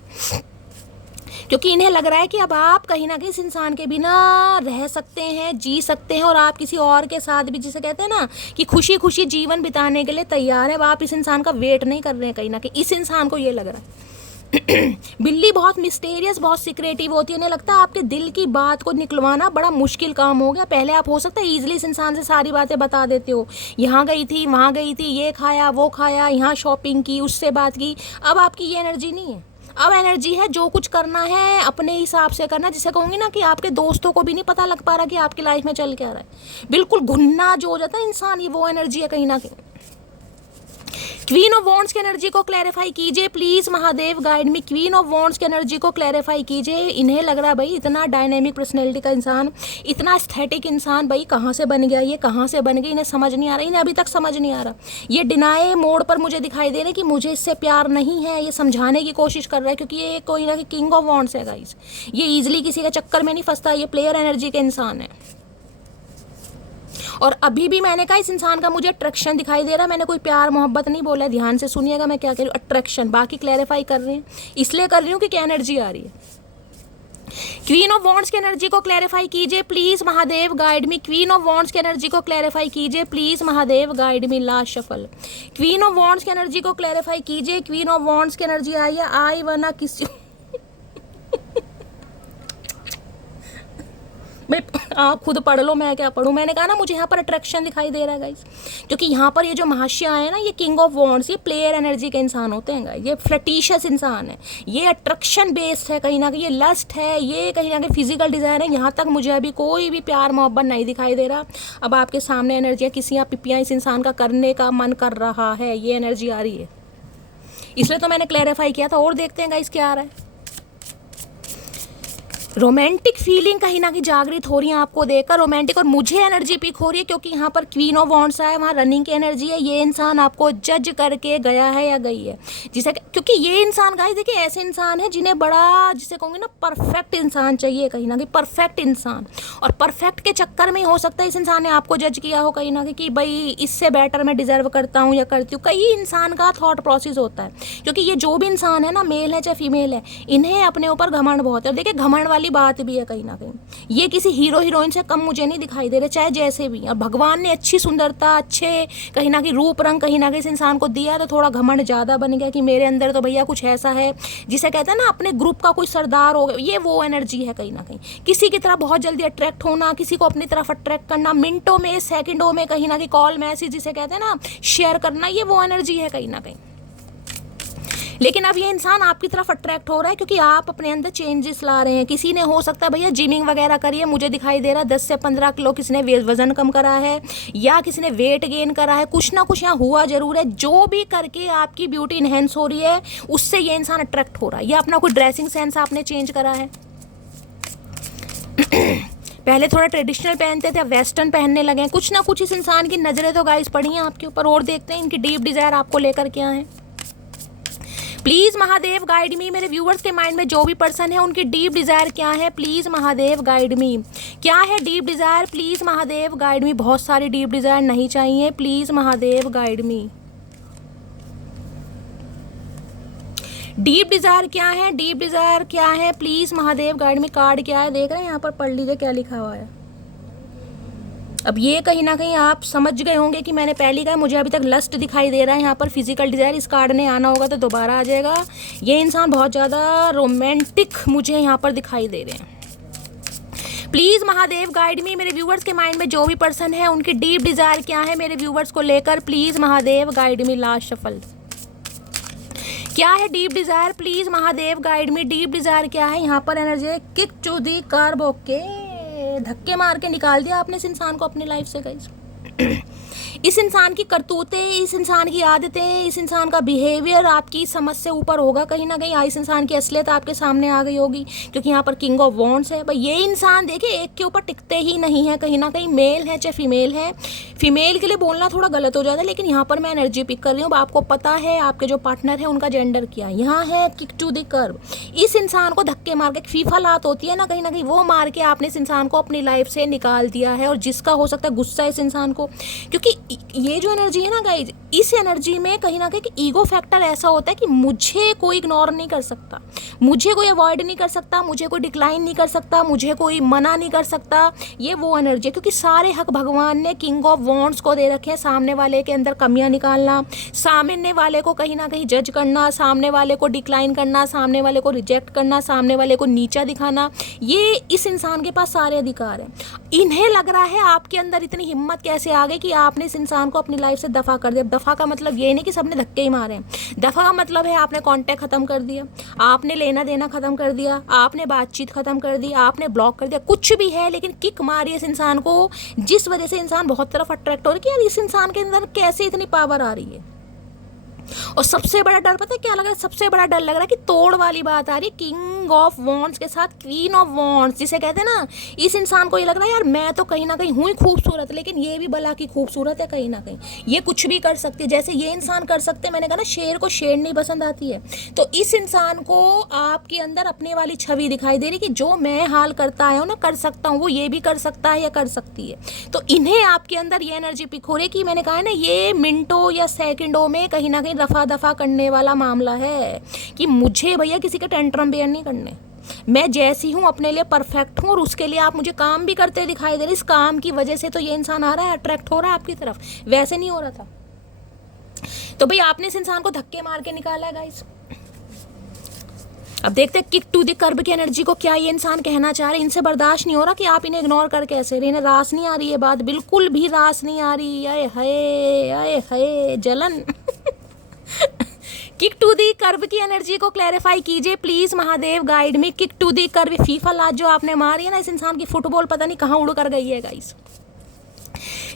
क्योंकि इन्हें लग रहा है कि अब आप कहीं ना कहीं इस इंसान के बिना रह सकते हैं, जी सकते हैं, और आप किसी और के साथ भी, जिसे कहते हैं ना कि खुशी खुशी जीवन बिताने के लिए तैयार है। अब आप इस इंसान का वेट नहीं कर रहे हैं, कहीं ना कहीं इस इंसान को ये लग रहा है। बिल्ली बहुत मिस्टीरियस, बहुत सीक्रेटिव होती है, इन्हें लगता है आपके दिल की बात को निकलवाना बड़ा मुश्किल काम हो गया। पहले आप हो सकता है ईजिली इस इंसान से सारी बातें बता देते हो, यहाँ गई थी, वहाँ गई थी, ये खाया, वो खाया, यहाँ शॉपिंग की, उससे बात की। अब आपकी ये एनर्जी नहीं है, अब एनर्जी है जो कुछ करना है अपने हिसाब से करना, जिसे कहूँगी ना कि आपके दोस्तों को भी नहीं पता लग पा रहा कि आपकी लाइफ में चल क्या रहा है, बिल्कुल घुन्ना जो हो जाता है इंसान, ये वो एनर्जी है कहीं ना कहीं। क्वीन ऑफ वॉन्ड्स की एनर्जी को क्लैरिफाई कीजिए please, Mahadev guide me. Queen of wands की एनर्जी को क्लैरिफाई कीजिए। इन्हें लग रहा है भाई इतना डायनेमिक पर्सनैलिटी का इंसान, इतना एस्थेटिक इंसान भाई कहाँ से बन गया, ये कहाँ से बन गई, इन्हें समझ नहीं आ रहा, इन्हें अभी तक समझ नहीं आ रहा। ये डिनाई मोड पर मुझे दिखाई दे रहा है कि मुझे इससे प्यार नहीं है, ये समझाने की कोशिश कर रहा है, क्योंकि ये कोई ना किंग ऑफ वॉन्ड्स है गाइस, ये ईजिली किसी के चक्कर में नहीं फंसता, ये प्लेयर एनर्जी के इंसान है। और अभी भी मैंने कहा इस इंसान का मुझे अट्रैक्शन दिखाई दे रहा है, मैंने कोई प्यार मोहब्बत नहीं बोला है, ध्यान से सुनिएगा मैं क्या कह रही हूँ, अट्रैक्शन। बाकी क्लैरिफाई कर रहे हैं, इसलिए कर रही हूँ कि क्या एनर्जी आ रही है। क्वीन ऑफ वॉन्ड्स की एनर्जी को क्लैरिफाई कीजिए please, Mahadev guide me. Queen of wands की एनर्जी को क्लैरिफाई कीजिए please, Mahadev guide me. Last shuffle, queen of wands की एनर्जी को क्लैरिफाई कीजिए। क्वीन ऑफ वॉन्ड्स की एनर्जी आई है, आई वना किसी भाई आप खुद पढ़ लो, मैं क्या पढ़ूँ। मैंने कहा ना मुझे यहाँ पर अट्रैक्शन दिखाई दे रहा है गाइस, क्योंकि यहाँ पर ये जो महाशय है ना, ये किंग ऑफ वॉन्ड्स, ये प्लेयर एनर्जी के इंसान होते हैं गाइस, ये फ्लटिशियस इंसान है, ये अट्रैक्शन बेस्ड है कहीं ना कहीं, ये लस्ट है, ये कहीं ना कहीं फिजिकल डिज़ायर है। यहाँ तक मुझे अभी कोई भी प्यार मोहब्बत नहीं दिखाई दे रहा। अब आपके सामने एनर्जी किसी पिपियाँ इस इंसान का करने का मन कर रहा है, ये एनर्जी आ रही है, इसलिए तो मैंने क्लैरिफाई किया था। और देखते हैं गाइस क्या आ रहा है। रोमांटिक फीलिंग कहीं ना कहीं जागृत हो रही है आपको देखकर, रोमांटिक, और मुझे एनर्जी पिक हो रही है क्योंकि यहाँ पर क्वीन ऑफ वॉन्ड्स है, वहाँ रनिंग की एनर्जी है। ये इंसान आपको जज करके गया है या गई है, जिसे, क्योंकि ये इंसान गाइस देखिए ऐसे इंसान है जिन्हें बड़ा, जिसे कहूँगी ना परफेक्ट इंसान चाहिए कहीं ना कहीं, परफेक्ट इंसान। और परफेक्ट के चक्कर में हो सकता है इस इंसान ने आपको जज किया हो कहीं ना कहीं कि भाई इससे बेटर मैं डिजर्व करता हूँ या करती हूँ। कई इंसान का थॉट प्रोसेस होता है, क्योंकि ये जो भी इंसान है ना, मेल है चाहे फीमेल है, इन्हें अपने ऊपर घमंड बहुत है। और देखिए घमंड वाली वाली बात भी है कहीं ना कहीं। ये किसी हीरो हीरोइन से कम मुझे नहीं दिखाई दे रहे, चाहे जैसे भी। और भगवान ने अच्छी सुंदरता, अच्छे कहीं ना कहीं रूप रंग कहीं ना कहीं इस इंसान को दिया, तो थोड़ा घमंड ज़्यादा बन गया कि मेरे अंदर तो भैया कुछ ऐसा है, जिसे कहते हैं ना अपने ग्रुप का कोई सरदार हो गया। ये वो एनर्जी है कहीं ना कहीं, किसी की तरफ बहुत जल्दी अट्रैक्ट होना, किसी को अपनी तरफ अट्रैक्ट करना, मिनटों में सेकंडों में कहीं ना कहीं कॉल मैसेज जिसे कहते हैं ना शेयर करना, ये वो एनर्जी है कहीं ना कहीं। लेकिन अब ये इंसान आपकी तरफ अट्रैक्ट हो रहा है क्योंकि आप अपने अंदर चेंजेस ला रहे हैं। किसी ने हो सकता है भैया जिमिंग वगैरह करिए, मुझे दिखाई दे रहा है 10 से 15 किलो किसी ने वजन कम करा है या किसी ने वेट गेन करा है, कुछ ना कुछ यहाँ हुआ जरूर है। जो भी करके आपकी ब्यूटी इनहेंस हो रही है उससे ये इंसान अट्रैक्ट हो रहा है। या अपना कोई ड्रेसिंग सेंस आपने चेंज करा है, पहले थोड़ा ट्रेडिशनल पहनते थे, अब वेस्टर्न पहनने लगे हैं। कुछ ना कुछ इस इंसान की नज़रें तो गाइस पड़ी हैं आपके ऊपर। और देखते हैं इनकी डीप डिज़ायर आपको लेकर क्या है। प्लीज़ महादेव गाइड मी। मेरे व्यूवर्स के माइंड में जो भी पर्सन है उनकी डीप डिज़ायर क्या है, प्लीज़ महादेव गाइड मी। क्या है deep desire, please Mahadev guide मी। बहुत सारी डीप डिज़ायर नहीं चाहिए, please Mahadev guide me. Deep desire क्या है, डीप डिज़ायर क्या है, please Mahadev guide me. Card क्या है देख रहे हैं यहाँ पर, पढ़ लीजिए क्या लिखा हुआ है। अब ये कहीं ना कहीं आप समझ गए होंगे कि मैंने पहले कहा, मुझे अभी तक लस्ट दिखाई दे रहा है यहाँ पर, फिजिकल डिज़ायर। इस कार्ड ने आना होगा तो दोबारा आ जाएगा। ये इंसान बहुत ज़्यादा रोमांटिक मुझे यहाँ पर दिखाई दे रहे हैं। प्लीज़ महादेव गाइड मी। मेरे व्यूवर्स के माइंड में जो भी पर्सन है उनकी डीप डिज़ायर क्या है मेरे व्यूवर्स को लेकर, please Mahadev guide me. Last shuffle क्या है deep desire, please Mahadev guide me. Deep desire क्या है यहाँ पर, energy kick to the curb. Okay, धक्के मार के निकाल दिया आपने इस इंसान को अपनी लाइफ से गाइस। इस इंसान की करतूतें, इस इंसान की आदतें, इस इंसान का बिहेवियर आपकी समझ से ऊपर होगा कहीं ना कहीं। इस इंसान की असलियत आपके सामने आ गई होगी क्योंकि यहाँ पर किंग ऑफ वॉन्ड्स है। भाई ये इंसान देखिए एक के ऊपर टिकते ही नहीं है कहीं ना कहीं, मेल है चाहे फीमेल है। फीमेल के लिए बोलना थोड़ा गलत हो जाता है, लेकिन यहाँ पर मैं एनर्जी पिक कर रही हूँ। आपको पता है आपके जो पार्टनर है उनका जेंडर क्या है। यहाँ है किक टू द कर्ब। इस इंसान को धक्के मार के, फीफा लात होती है ना कहीं ना कहीं, वो मार के आपने इस इंसान को अपनी लाइफ से निकाल दिया है। और जिसका हो सकता है गुस्सा इस इंसान को, क्योंकि ये जो एनर्जी है ना गाइज, इस एनर्जी में कहीं ना कहीं ईगो फैक्टर ऐसा होता है कि मुझे कोई इग्नोर नहीं कर सकता, मुझे कोई अवॉइड नहीं कर सकता, मुझे कोई डिक्लाइन नहीं कर सकता, मुझे कोई मना नहीं कर सकता। ये वो एनर्जी है क्योंकि सारे हक भगवान ने किंग ऑफ वॉन्ड्स को दे रखे हैं। सामने वाले के अंदर कमियां निकालना, सामने वाले को कहीं ना कहीं जज करना, सामने वाले को डिक्लाइन करना, सामने वाले को रिजेक्ट करना, सामने वाले को नीचा दिखाना, ये इस इंसान के पास सारे अधिकार हैं। इन्हें लग रहा है आपके अंदर इतनी हिम्मत कैसे आ गई कि आपने इस इंसान को अपनी लाइफ से दफ़ा कर दिया। दफ़ा का मतलब ये नहीं कि सबने धक्के ही मारे, दफ़ा का मतलब है आपने कांटेक्ट ख़त्म कर दिया, आपने लेना देना ख़त्म कर दिया, आपने बातचीत ख़त्म कर दी, आपने ब्लॉक कर दिया, कुछ भी है। लेकिन किक मारी इस इंसान को, जिस वजह से इंसान बहुत तरफ अट्रैक्ट हो रहा है कि यार इस इंसान के अंदर कैसे इतनी पावर आ रही है। और सबसे बड़ा डर पता है क्या लग रहा है, सबसे बड़ा डर लग रहा है कि तोड़ वाली बात आ रही है किंग ऑफ वॉन्ड्स के साथ क्वीन ऑफ वॉन्ड्स, जिसे कहते हैं ना। इस इंसान को ये लग रहा है यार मैं तो कहीं ना कहीं हूँ ही खूबसूरत, लेकिन ये भी भला की खूबसूरत है कहीं ना कहीं, ये कुछ भी कर सकती है जैसे ये इंसान कर सकते हैं। मैंने कहा ना शेर को शेर नहीं पसंद आती है, तो इस इंसान को आपके अंदर अपने वाली छवि दिखाई दे रही कि जो मैं हाल करता आया हूँ ना, कर सकता हूँ, वो ये भी कर सकता है या कर सकती है। तो इन्हें आपके अंदर ये एनर्जी पिक हो रही है कि मैंने कहा है ना, ये मिनटों या सेकंडों में कहीं ना कहीं रफा दफा करने वाला मामला है कि मुझे भैया किसी के टेंट्रम बेयर नहीं करने, मैं जैसी हूँ अपने लिए परफेक्ट हूँ। और उसके लिए आप मुझे काम भी करते दिखाई दे रहे, इस काम की वजह से तो ये इंसान आ रहा है, अट्रैक्ट हो रहा है आपकी तरफ, वैसे नहीं हो रहा था। तो भाई आपने इस इंसान को धक्के मार के निकाला है गाइस। अब देखते हैं किक टू द कर्ब की एनर्जी को क्या ये इंसान कहना चाह रहे हैं। इनसे बर्दाश्त नहीं हो रहा कि आप इन्हें इग्नोर करके ऐसे रहे, इन्हें रास नहीं आ रही है बात, बिल्कुल भी रास नहीं आ रही। आए हाय जलन। किक टू दी कर्व की एनर्जी को क्लैरिफाई कीजिए प्लीज महादेव गाइड में। किक टू दी कर्व, फीफा लात जो आपने मारी है ना इस इंसान की, फुटबॉल पता नहीं कहाँ उड़ कर गई है guys.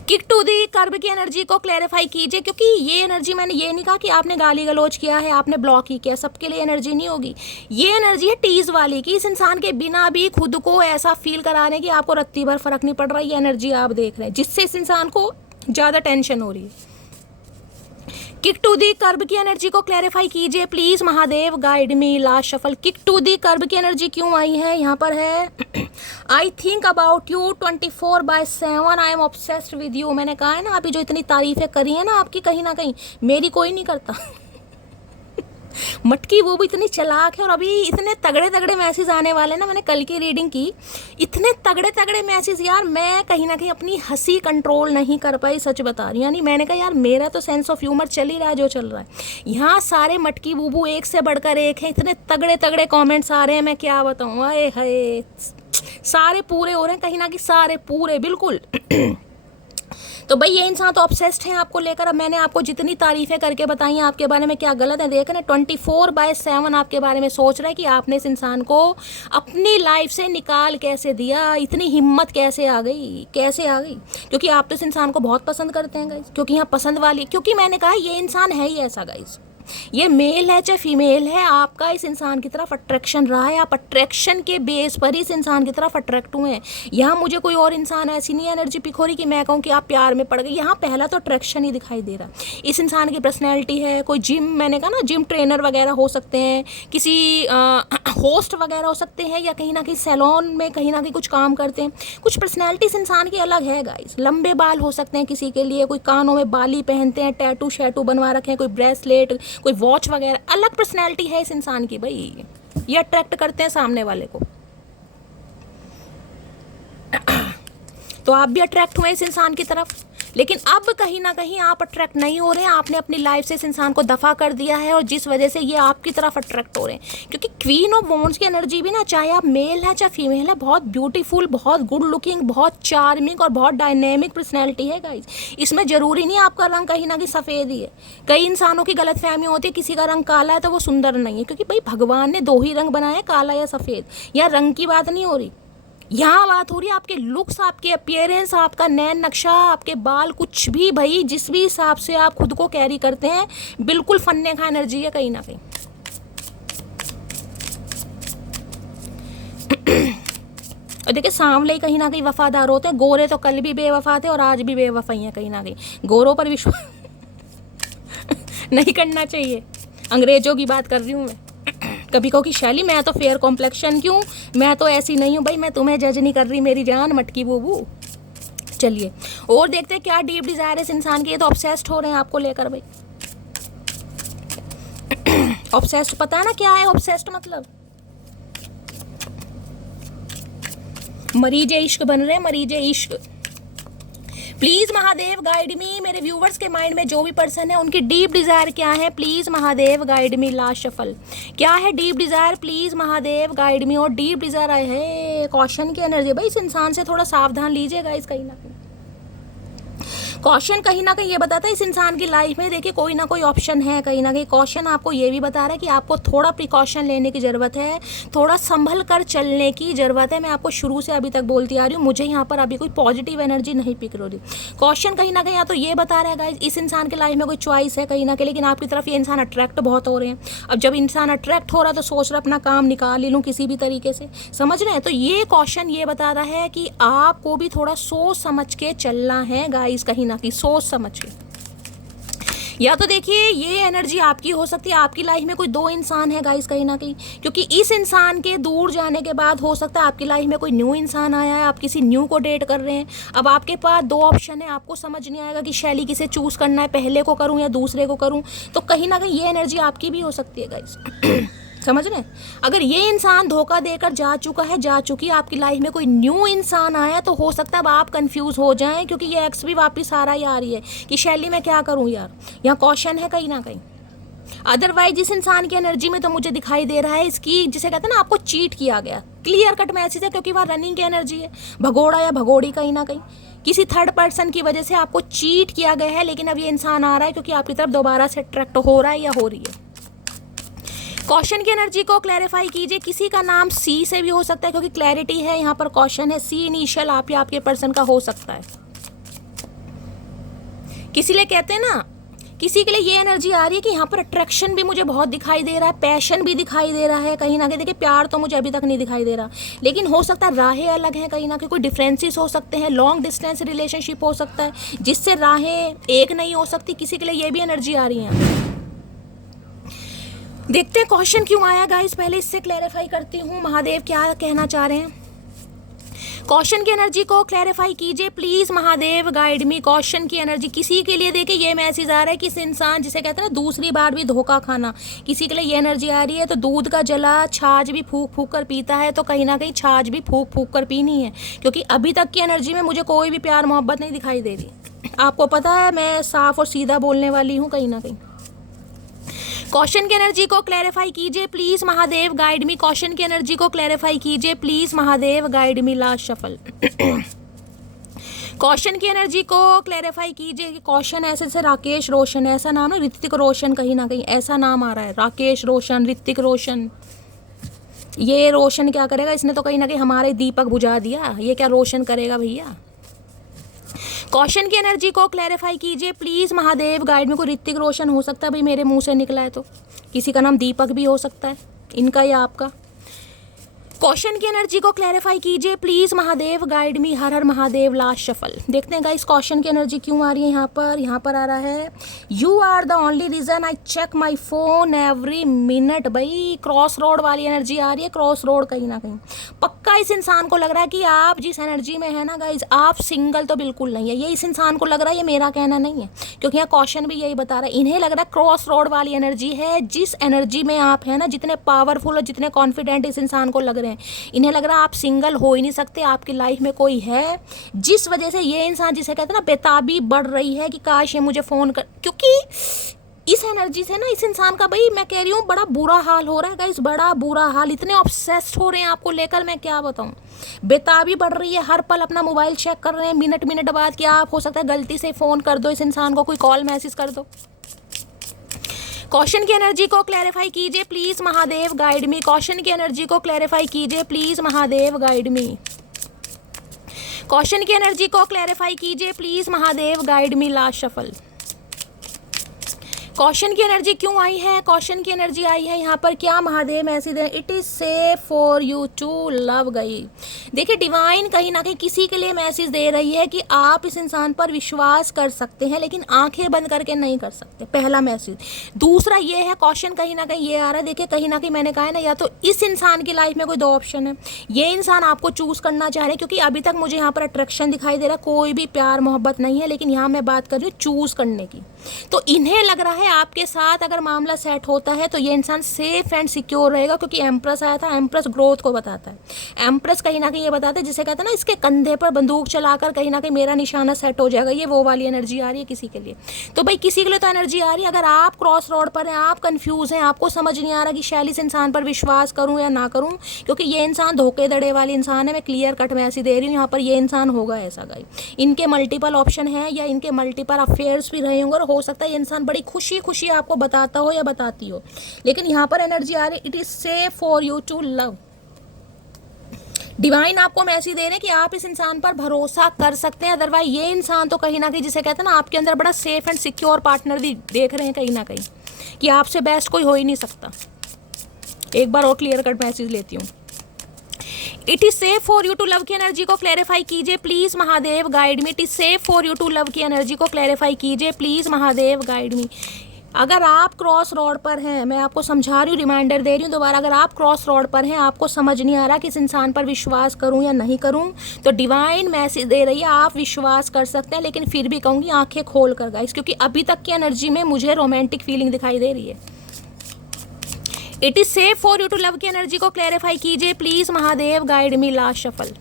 Kick to the curve की एनर्जी को क्लैरिफाई कीजिए, क्योंकि ये एनर्जी, मैंने ये नहीं कहा कि आपने गाली गलौज किया है, आपने ब्लॉक ही किया, सबके लिए एनर्जी नहीं होगी। ये एनर्जी है टीज वाली कि इस इंसान के बिना भी खुद को ऐसा फील कराने की आपको रत्ती भर फर्क नहीं पड़ रहा। ये एनर्जी आप देख रहे हैं जिससे इस इंसान को ज़्यादा टेंशन हो रही है। किक टू दी कर्ब की एनर्जी को क्लैरिफाई कीजिए please Mahadev guide me. Last shuffle, kick to the curb की एनर्जी क्यों आई है यहाँ पर है I think about you 24/7, I am obsessed with you. मैंने कहा है ना, अभी जो इतनी तारीफें करी है ना आपकी, कहीं ना कहीं मेरी कोई नहीं करता मटकी वो भी इतनी चालाक है, और अभी इतने तगड़े तगड़े मैसेज आने वाले ना, मैंने कल की रीडिंग की, इतने तगड़े तगड़े मैसेज यार, मैं कहीं ना कहीं अपनी हंसी कंट्रोल नहीं कर पाई, सच बता रही हूँ। यानी मैंने कहा यार मेरा तो सेंस ऑफ ह्यूमर चल ही रहा है जो चल रहा है, यहाँ सारे मटकी बूबू एक से बढ़कर एक है, इतने तगड़े तगड़े कॉमेंट्स आ रहे हैं, मैं क्या बताऊँ। आए हाय, सारे पूरे हो रहे हैं कहीं ना कहीं, सारे पूरे बिल्कुल। तो भाई ये इंसान तो ऑब्सेस्ड है आपको लेकर। अब मैंने आपको जितनी तारीफें करके बताई हैं आपके बारे में, क्या गलत है? देख रहे 24/7 आपके बारे में सोच रहा है कि आपने इस इंसान को अपनी लाइफ से निकाल कैसे दिया, इतनी हिम्मत कैसे आ गई, कैसे आ गई? क्योंकि आप तो इस इंसान को बहुत पसंद करते हैं गाइस, क्योंकि यहाँ पसंद वाली, क्योंकि मैंने कहा ये इंसान है ही ऐसा गाइस, ये मेल है चाहे फीमेल है, आपका इस इंसान की तरफ अट्रैक्शन रहा है, आप अट्रैक्शन के बेस पर ही इस इंसान की तरफ अट्रैक्ट हुए हैं। यहाँ मुझे कोई और इंसान ऐसी नहीं एनर्जी पिक हो रही कि मैं कहूँ कि आप प्यार में पड़ गए। यहाँ पहला तो अट्रैक्शन ही दिखाई दे रहा। इस इंसान की पर्सनैलिटी है, कोई जिम, मैंने कहा ना जिम ट्रेनर वगैरह हो सकते हैं, किसी होस्ट वगैरह हो सकते हैं, या कहीं ना कहीं सैलून में कहीं ना कहीं कुछ काम करते हैं। कुछ पर्सनैलिटी इस इंसान की अलग है गाइस। लंबे बाल हो सकते हैं किसी के लिए, कोई कानों में बाली पहनते हैं, टैटू शैटू बनवा रखे हैं, कोई ब्रेसलेट, कोई वॉच वगैरह, अलग पर्सनैलिटी है इस इंसान की भाई। ये अट्रैक्ट करते हैं सामने वाले को। तो आप भी अट्रैक्ट हुए इस इंसान की तरफ, लेकिन अब कहीं ना कहीं आप अट्रैक्ट नहीं हो रहे हैं, आपने अपनी लाइफ से इस इंसान को दफा कर दिया है, और जिस वजह से ये आपकी तरफ अट्रैक्ट हो रहे हैं। क्योंकि क्वीन ऑफ वॉन्ड्स की एनर्जी भी ना, चाहे आप मेल है चाहे फीमेल है, बहुत ब्यूटीफुल, बहुत गुड लुकिंग, बहुत चार्मिंग और बहुत डायनेमिक पर्सनैलिटी है गाइज। इसमें जरूरी नहीं आपका रंग कहीं ना कहीं सफ़ेद ही है। कई इंसानों की गलत फहमी होती है, किसी का रंग काला है तो वो सुंदर नहीं है, क्योंकि भाई भगवान ने 2 ही रंग बनाए हैं, काला या सफ़ेद। यहाँ रंग की बात नहीं हो रही, यहाँ बात हो रही है आपके लुक्स, आपके अपीयरेंस, आपका नैन नक्शा, आपके बाल, कुछ भी भाई, जिस भी हिसाब से आप खुद को कैरी करते हैं, बिल्कुल फन्ने का एनर्जी है कहीं ना कहीं। और देखिए सांवले कहीं ना कहीं वफादार होते हैं, गोरे तो कल भी बेवफा थे और आज भी बेवफाई हैं कहीं ना कहीं। गोरों पर विश्वास नहीं करना चाहिए, अंग्रेजों की बात कर रही हूँ मैं। कभी कहो कि शैली मैं तो फेयर कॉम्प्लेक्शन क्यों, मैं तो ऐसी नहीं हूँ भाई, मैं तुम्हें जज नहीं कर रही मेरी जान मटकी बूबू। चलिए और देखते हैं क्या डीप डिजायर है इस इंसान की। ये तो ऑब्सेस्ड हो रहे हैं आपको लेकर भाई। ऑब्सेस्ड पता है ना क्या है ऑब्सेस्ड मतलब? मरीजे इश्क बन रहे हैं, मरीजे इश्क। प्लीज महादेव गाइड मी। मेरे व्यूवर्स के माइंड में जो भी पर्सन है उनकी डीप डिजायर क्या है, please Mahadev guide me. Last shuffle क्या है deep Dzire, please Mahadev guide मी। और डीप डिजायर आए है कॉशन की एनर्जी। भाई इस इंसान से थोड़ा सावधान लीजिएगा, इस कहीं ना कहीं कॉशन कहीं ना कहीं ये बताता है इस इंसान की लाइफ में देखिए कोई ना कोई ऑप्शन है। कहीं ना कहीं कॉशन आपको ये भी बता रहा है कि आपको थोड़ा प्रिकॉशन लेने की ज़रूरत है, थोड़ा संभल कर चलने की ज़रूरत है। मैं आपको शुरू से अभी तक बोलती आ रही हूँ, मुझे यहाँ पर अभी कोई पॉजिटिव एनर्जी नहीं पिक रही। कॉशन कहीं ना कहीं या तो ये बता रहा है गाइस इस इंसान की लाइफ में कोई चॉइस है कहीं ना कहीं, लेकिन आपकी तरफ ये इंसान अट्रैक्ट बहुत हो रहे हैं। अब जब इंसान अट्रैक्ट हो रहा है तो सोच रहा है अपना काम निकाल लूँ किसी भी तरीके से, समझ रहे हैं? तो ये कॉशन ये बता रहा है कि आपको भी थोड़ा सोच समझ के चलना है गाइस, कहीं ना कहीं सोच समझ के। या तो देखिए ये एनर्जी आपकी हो सकती है, आपकी लाइफ में कोई 2 इंसान है गाइस कहीं ना कहीं, क्योंकि इस इंसान के दूर जाने के बाद हो सकता है आपकी लाइफ में कोई न्यू इंसान आया है, आप किसी न्यू को डेट कर रहे हैं। अब आपके पास 2 ऑप्शन है, आपको समझ नहीं आएगा कि शैली किसे चूज करना है, पहले को करूं या दूसरे को करूं। तो कहीं ना कहीं ये एनर्जी आपकी भी हो सकती है गाइस। समझ रहे हैं? अगर ये इंसान धोखा देकर जा चुका है, जा चुकी है, आपकी लाइफ में कोई न्यू इंसान आया तो हो सकता है अब आप कंफ्यूज हो जाएं, क्योंकि ये एक्स भी वापस आ रहा ही आ रही है कि शैली मैं क्या करूं यार। यहाँ कॉशन है कहीं ना कहीं। अदरवाइज इस इंसान की एनर्जी में तो मुझे दिखाई दे रहा है इसकी, जिसे कहते हैं ना आपको चीट किया गया, क्लियर कट मैसेज है, क्योंकि वहाँ रनिंग की एनर्जी है, भगोड़ा या भगोड़ी कहीं ना कहीं किसी थर्ड पर्सन की वजह से आपको चीट किया गया है। लेकिन अब ये इंसान आ रहा है क्योंकि आपकी तरफ दोबारा से अट्रैक्ट हो रहा है या हो रही है। कॉशन की एनर्जी को क्लैरिफाई कीजिए। किसी का नाम सी से भी हो सकता है, क्योंकि क्लैरिटी है यहाँ पर, कॉशन है, सी इनिशियल आप या आपके पर्सन का हो सकता है। किसी लिए कहते हैं ना, किसी के लिए ये एनर्जी आ रही है कि यहाँ पर अट्रैक्शन भी मुझे बहुत दिखाई दे रहा है, पैशन भी दिखाई दे रहा है कहीं ना कहीं। देखिए प्यार तो मुझे अभी तक नहीं दिखाई दे रहा, लेकिन हो सकता है राहें अलग हैं कहीं ना कहीं, कोई डिफरेंसेस हो सकते हैं, लॉन्ग डिस्टेंस रिलेशनशिप हो सकता है जिससे राहें एक नहीं हो सकती। किसी के लिए ये भी एनर्जी आ रही है। देखते हैं क्वेश्चन क्यों आया गाइस, पहले इससे क्लैरिफाई करती हूँ महादेव क्या कहना चाह रहे हैं। क्वेश्चन की एनर्जी को क्लैरिफाई कीजिए please Mahadev, guide me. Question की एनर्जी किसी के लिए देखिए ये मैसेज आ रहा है कि इस इंसान जिसे कहते हैं ना दूसरी बार भी धोखा खाना, किसी के लिए ये एनर्जी आ रही है। तो दूध का जला छाछ भी फूक फूक कर पीता है, तो कहीं ना कहीं छाछ भी फूक फूक कर पीनी है, क्योंकि अभी तक की एनर्जी में मुझे कोई भी प्यार मोहब्बत नहीं दिखाई दे रही। आपको पता है मैं साफ और सीधा बोलने वाली हूँ कहीं ना कहीं। क्वेश्चन की एनर्जी को क्लैरिफाई कीजिए please Mahadev, guide me. Question की एनर्जी को क्लैरिफाई कीजिए please Mahadev, guide me. Last shuffle. Question की एनर्जी को क्लैरिफाई कीजिए कि क्वेश्चन ऐसे से राकेश रोशन, ऐसा नाम है ऋतिक रोशन, कहीं ना कहीं ऐसा नाम आ रहा है, राकेश रोशन, ऋतिक रोशन। ये रोशन क्या करेगा, इसने तो कहीं ना कहीं हमारे दीपक बुझा दिया, ये क्या रोशन करेगा भैया। क्वेश्चन की एनर्जी को क्लैरिफाई कीजिए प्लीज महादेव, गाइड में। कोई ऋतिक रोशन हो सकता है भाई, मेरे मुंह से निकला है, तो किसी का नाम दीपक भी हो सकता है, इनका या आपका। क्वेश्चन की एनर्जी को क्लैरिफाई कीजिए प्लीज महादेव, गाइड मी। हर हर महादेव। Last shuffle. देखते हैं गाइस क्वेश्चन की एनर्जी क्यों आ रही है यहाँ पर आ रहा है you are the only reason I check my phone every minute. भाई क्रॉस रोड वाली एनर्जी आ रही है, क्रॉस रोड। कहीं ना कहीं पक्का इस इंसान को लग रहा है कि आप जिस एनर्जी में है ना गाइज, आप सिंगल तो बिल्कुल नहीं है। ये इस इंसान को लग रहा है, ये मेरा कहना नहीं है, क्योंकि यहाँ क्वेश्चन भी यही बता रहा है। इन्हें लग रहा है क्रॉस रोड वाली एनर्जी है, जिस एनर्जी में आप है ना, जितने पावरफुल और जितने कॉन्फिडेंट इस इंसान को लग रहे हैं, इन्हें लग रहा है आप सिंगल हो ही नहीं सकते, आपकी लाइफ में कोई है, जिस वजह से ये इंसान जिसे कहते हैं ना बेताबी बढ़ रही है कि काश ये मुझे फ़ोन कर, क्योंकि इस एनर्जी से ना इस इंसान का भाई मैं कह रही हूँ बड़ा बुरा हाल हो रहा है गाइस, बड़ा बुरा हाल। इतने ऑब्सेस्ड हो रहे हैं आपको लेकर, मैं क्या बताऊँ। बेताबी बढ़ रही है, हर पल अपना मोबाइल चेक कर रहे हैं मिनट मिनट बाद कि आप हो सकता है गलती से फ़ोन कर दो इस इंसान को, कोई कॉल मैसेज कर दो। क्वेश्चन की एनर्जी को क्लैरिफाई कीजिए please Mahadev, guide me. Question की एनर्जी को क्लैरिफाई कीजिए please Mahadev, guide me. Question की एनर्जी को क्लैरिफाई कीजिए please Mahadev, guide me. Last shuffle. Question की एनर्जी क्यों आई है, क्वेश्चन की एनर्जी आई है यहाँ पर क्या महादेव मैसेज है, it is safe for you to love. गई देखिए डिवाइन कहीं ना कहीं किसी के लिए मैसेज दे रही है कि आप इस इंसान पर विश्वास कर सकते हैं, लेकिन आंखें बंद करके नहीं कर सकते, पहला मैसेज। दूसरा ये है क्वेश्चन कहीं ना कहीं ये आ रहा है, देखिए कहीं ना कहीं मैंने कहा है ना, या तो इस इंसान की लाइफ में कोई दो ऑप्शन है, ये इंसान आपको चूज करना चाह रहे हैं, क्योंकि अभी तक मुझे यहाँ पर अट्रैक्शन दिखाई दे रहा है, कोई भी प्यार मोहब्बत नहीं है, लेकिन यहाँ मैं बात कर रही हूँ चूज करने की। तो इन्हें लग रहा है आपके साथ अगर मामला सेट होता है तो ये इंसान सेफ एंड सिक्योर रहेगा, क्योंकि एम्प्रेस आया था, एम्प्रेस ग्रोथ को बताता है। एम्प्रेस कहीं ना कहीं ये बताता है, जिसे कहते हैं ना इसके कंधे पर बंदूक चलाकर कहीं ना कहीं मेरा निशाना सेट हो जाएगा, ये वो वाली एनर्जी आ रही है किसी के लिए। तो भाई किसी के लिए तो एनर्जी आ रही है, अगर आप क्रॉस रोड पर हैं, आप कंफ्यूज हैं, आपको समझ नहीं आ रहा कि शैली इस इंसान पर विश्वास करूं या ना करूं, क्योंकि ये इंसान धोखे धड़े वाली इंसान है, मैं क्लियर कट में ऐसी दे रही हूँ, यहाँ पर ये इंसान होगा ऐसा गाई। इनके मल्टीपल ऑप्शन है या इनके मल्टीपल अफेयर्स भी रहे होंगे, और हो सकता है ये इंसान बड़ी खुशी खुशी आपको बताता हो या बताती हो, लेकिन यहाँ पर एनर्जी आ रही है it is safe for you to love. Divine आपको मैसेज दे रहे हैं कि आप इस इंसान पर भरोसा कर सकते हैं, अदरवाइज ये इंसान तो कहीं ना कहीं जिसे कहते हैं ना आपके अंदर बड़ा सेफ एंड सिक्योर पार्टनर देख रहे हैं कहीं ना कहीं, कि आपसे बेस्ट कोई हो ही नहीं सकता। एक बार और क्लियर कट मैसेज लेती हूँ। It is safe for you to love की एनर्जी को क्लैरिफाई कीजिए please Mahadev, guide me. It is safe for you to love की एनर्जी को क्लैरिफाई कीजिए प्लीज महादेव, गाइड मी। अगर आप क्रॉस रोड पर हैं, मैं आपको समझा रही हूँ, रिमाइंडर दे रही हूँ दोबारा, अगर आप क्रॉस रोड पर हैं, आपको समझ नहीं आ रहा कि इस इंसान पर विश्वास करूँ या नहीं करूँ, तो डिवाइन मैसेज दे रही है आप विश्वास कर सकते हैं, लेकिन फिर भी कहूँगी आंखें खोल कर गाइस, क्योंकि अभी तक की एनर्जी में मुझे रोमांटिक फीलिंग दिखाई दे रही है। It is safe for you to love की एनर्जी को क्लैरिफाई कीजिए please Mahadev, guide me. Last shuffle.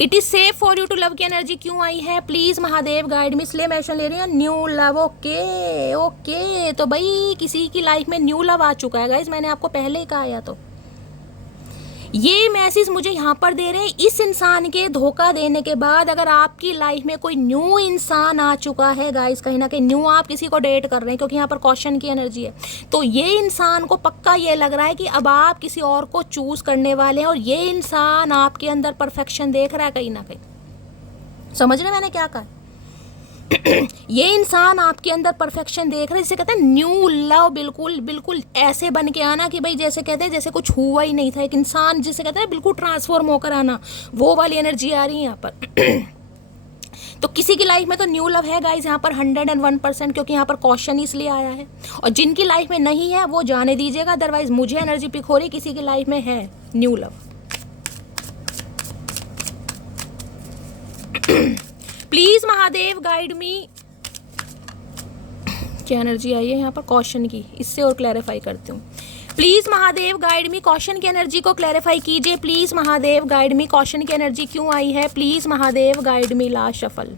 It is safe for you to love की एनर्जी क्यों आई है प्लीज महादेव, गाइड मी। इसलिए मैं ले रही हूँ न्यू लव। ओके ओके, तो भाई किसी की लाइफ में न्यू लव आ चुका है गाइज, मैंने आपको पहले ही कहा या तो ये मैसेज मुझे यहाँ पर दे रहे हैं, इस इंसान के धोखा देने के बाद अगर आपकी लाइफ में कोई न्यू इंसान आ चुका है गाइस, कहीं ना कहीं न्यू आप किसी को डेट कर रहे हैं, क्योंकि यहाँ पर क्वेश्चन की एनर्जी है, तो ये इंसान को पक्का ये लग रहा है कि अब आप किसी और को चूज करने वाले हैं, और ये इंसान आपके अंदर परफेक्शन देख रहा है कहीं ना कहीं। समझ रहे मैंने क्या कहा? ये इंसान आपके अंदर परफेक्शन देख रहा है, जिसे कहते हैं न्यू लव। बिल्कुल बिल्कुल ऐसे बन के आना कि भाई जैसे कहते हैं जैसे कुछ हुआ ही नहीं था, एक इंसान जिसे कहते हैं बिल्कुल ट्रांसफॉर्म होकर आना, वो वाली एनर्जी आ रही है यहाँ पर। तो किसी की लाइफ में तो न्यू लव है गाइज यहाँ पर 101%, क्योंकि यहाँ पर क्वेश्चन इसलिए आया है, और जिनकी लाइफ में नहीं है वो जाने दीजिएगा, अदरवाइज मुझे एनर्जी पिक हो रही किसी की लाइफ में है new love. Please Mahadev guide मी, क्या एनर्जी आई है यहाँ पर कॉशन की, इससे और क्लैरिफाई करती हूँ। Please Mahadev guide me, caution की एनर्जी को क्लैरिफाई कीजिए। Please Mahadev guide me, caution की एनर्जी क्यों आई है? Please Mahadev guide me, last shuffle.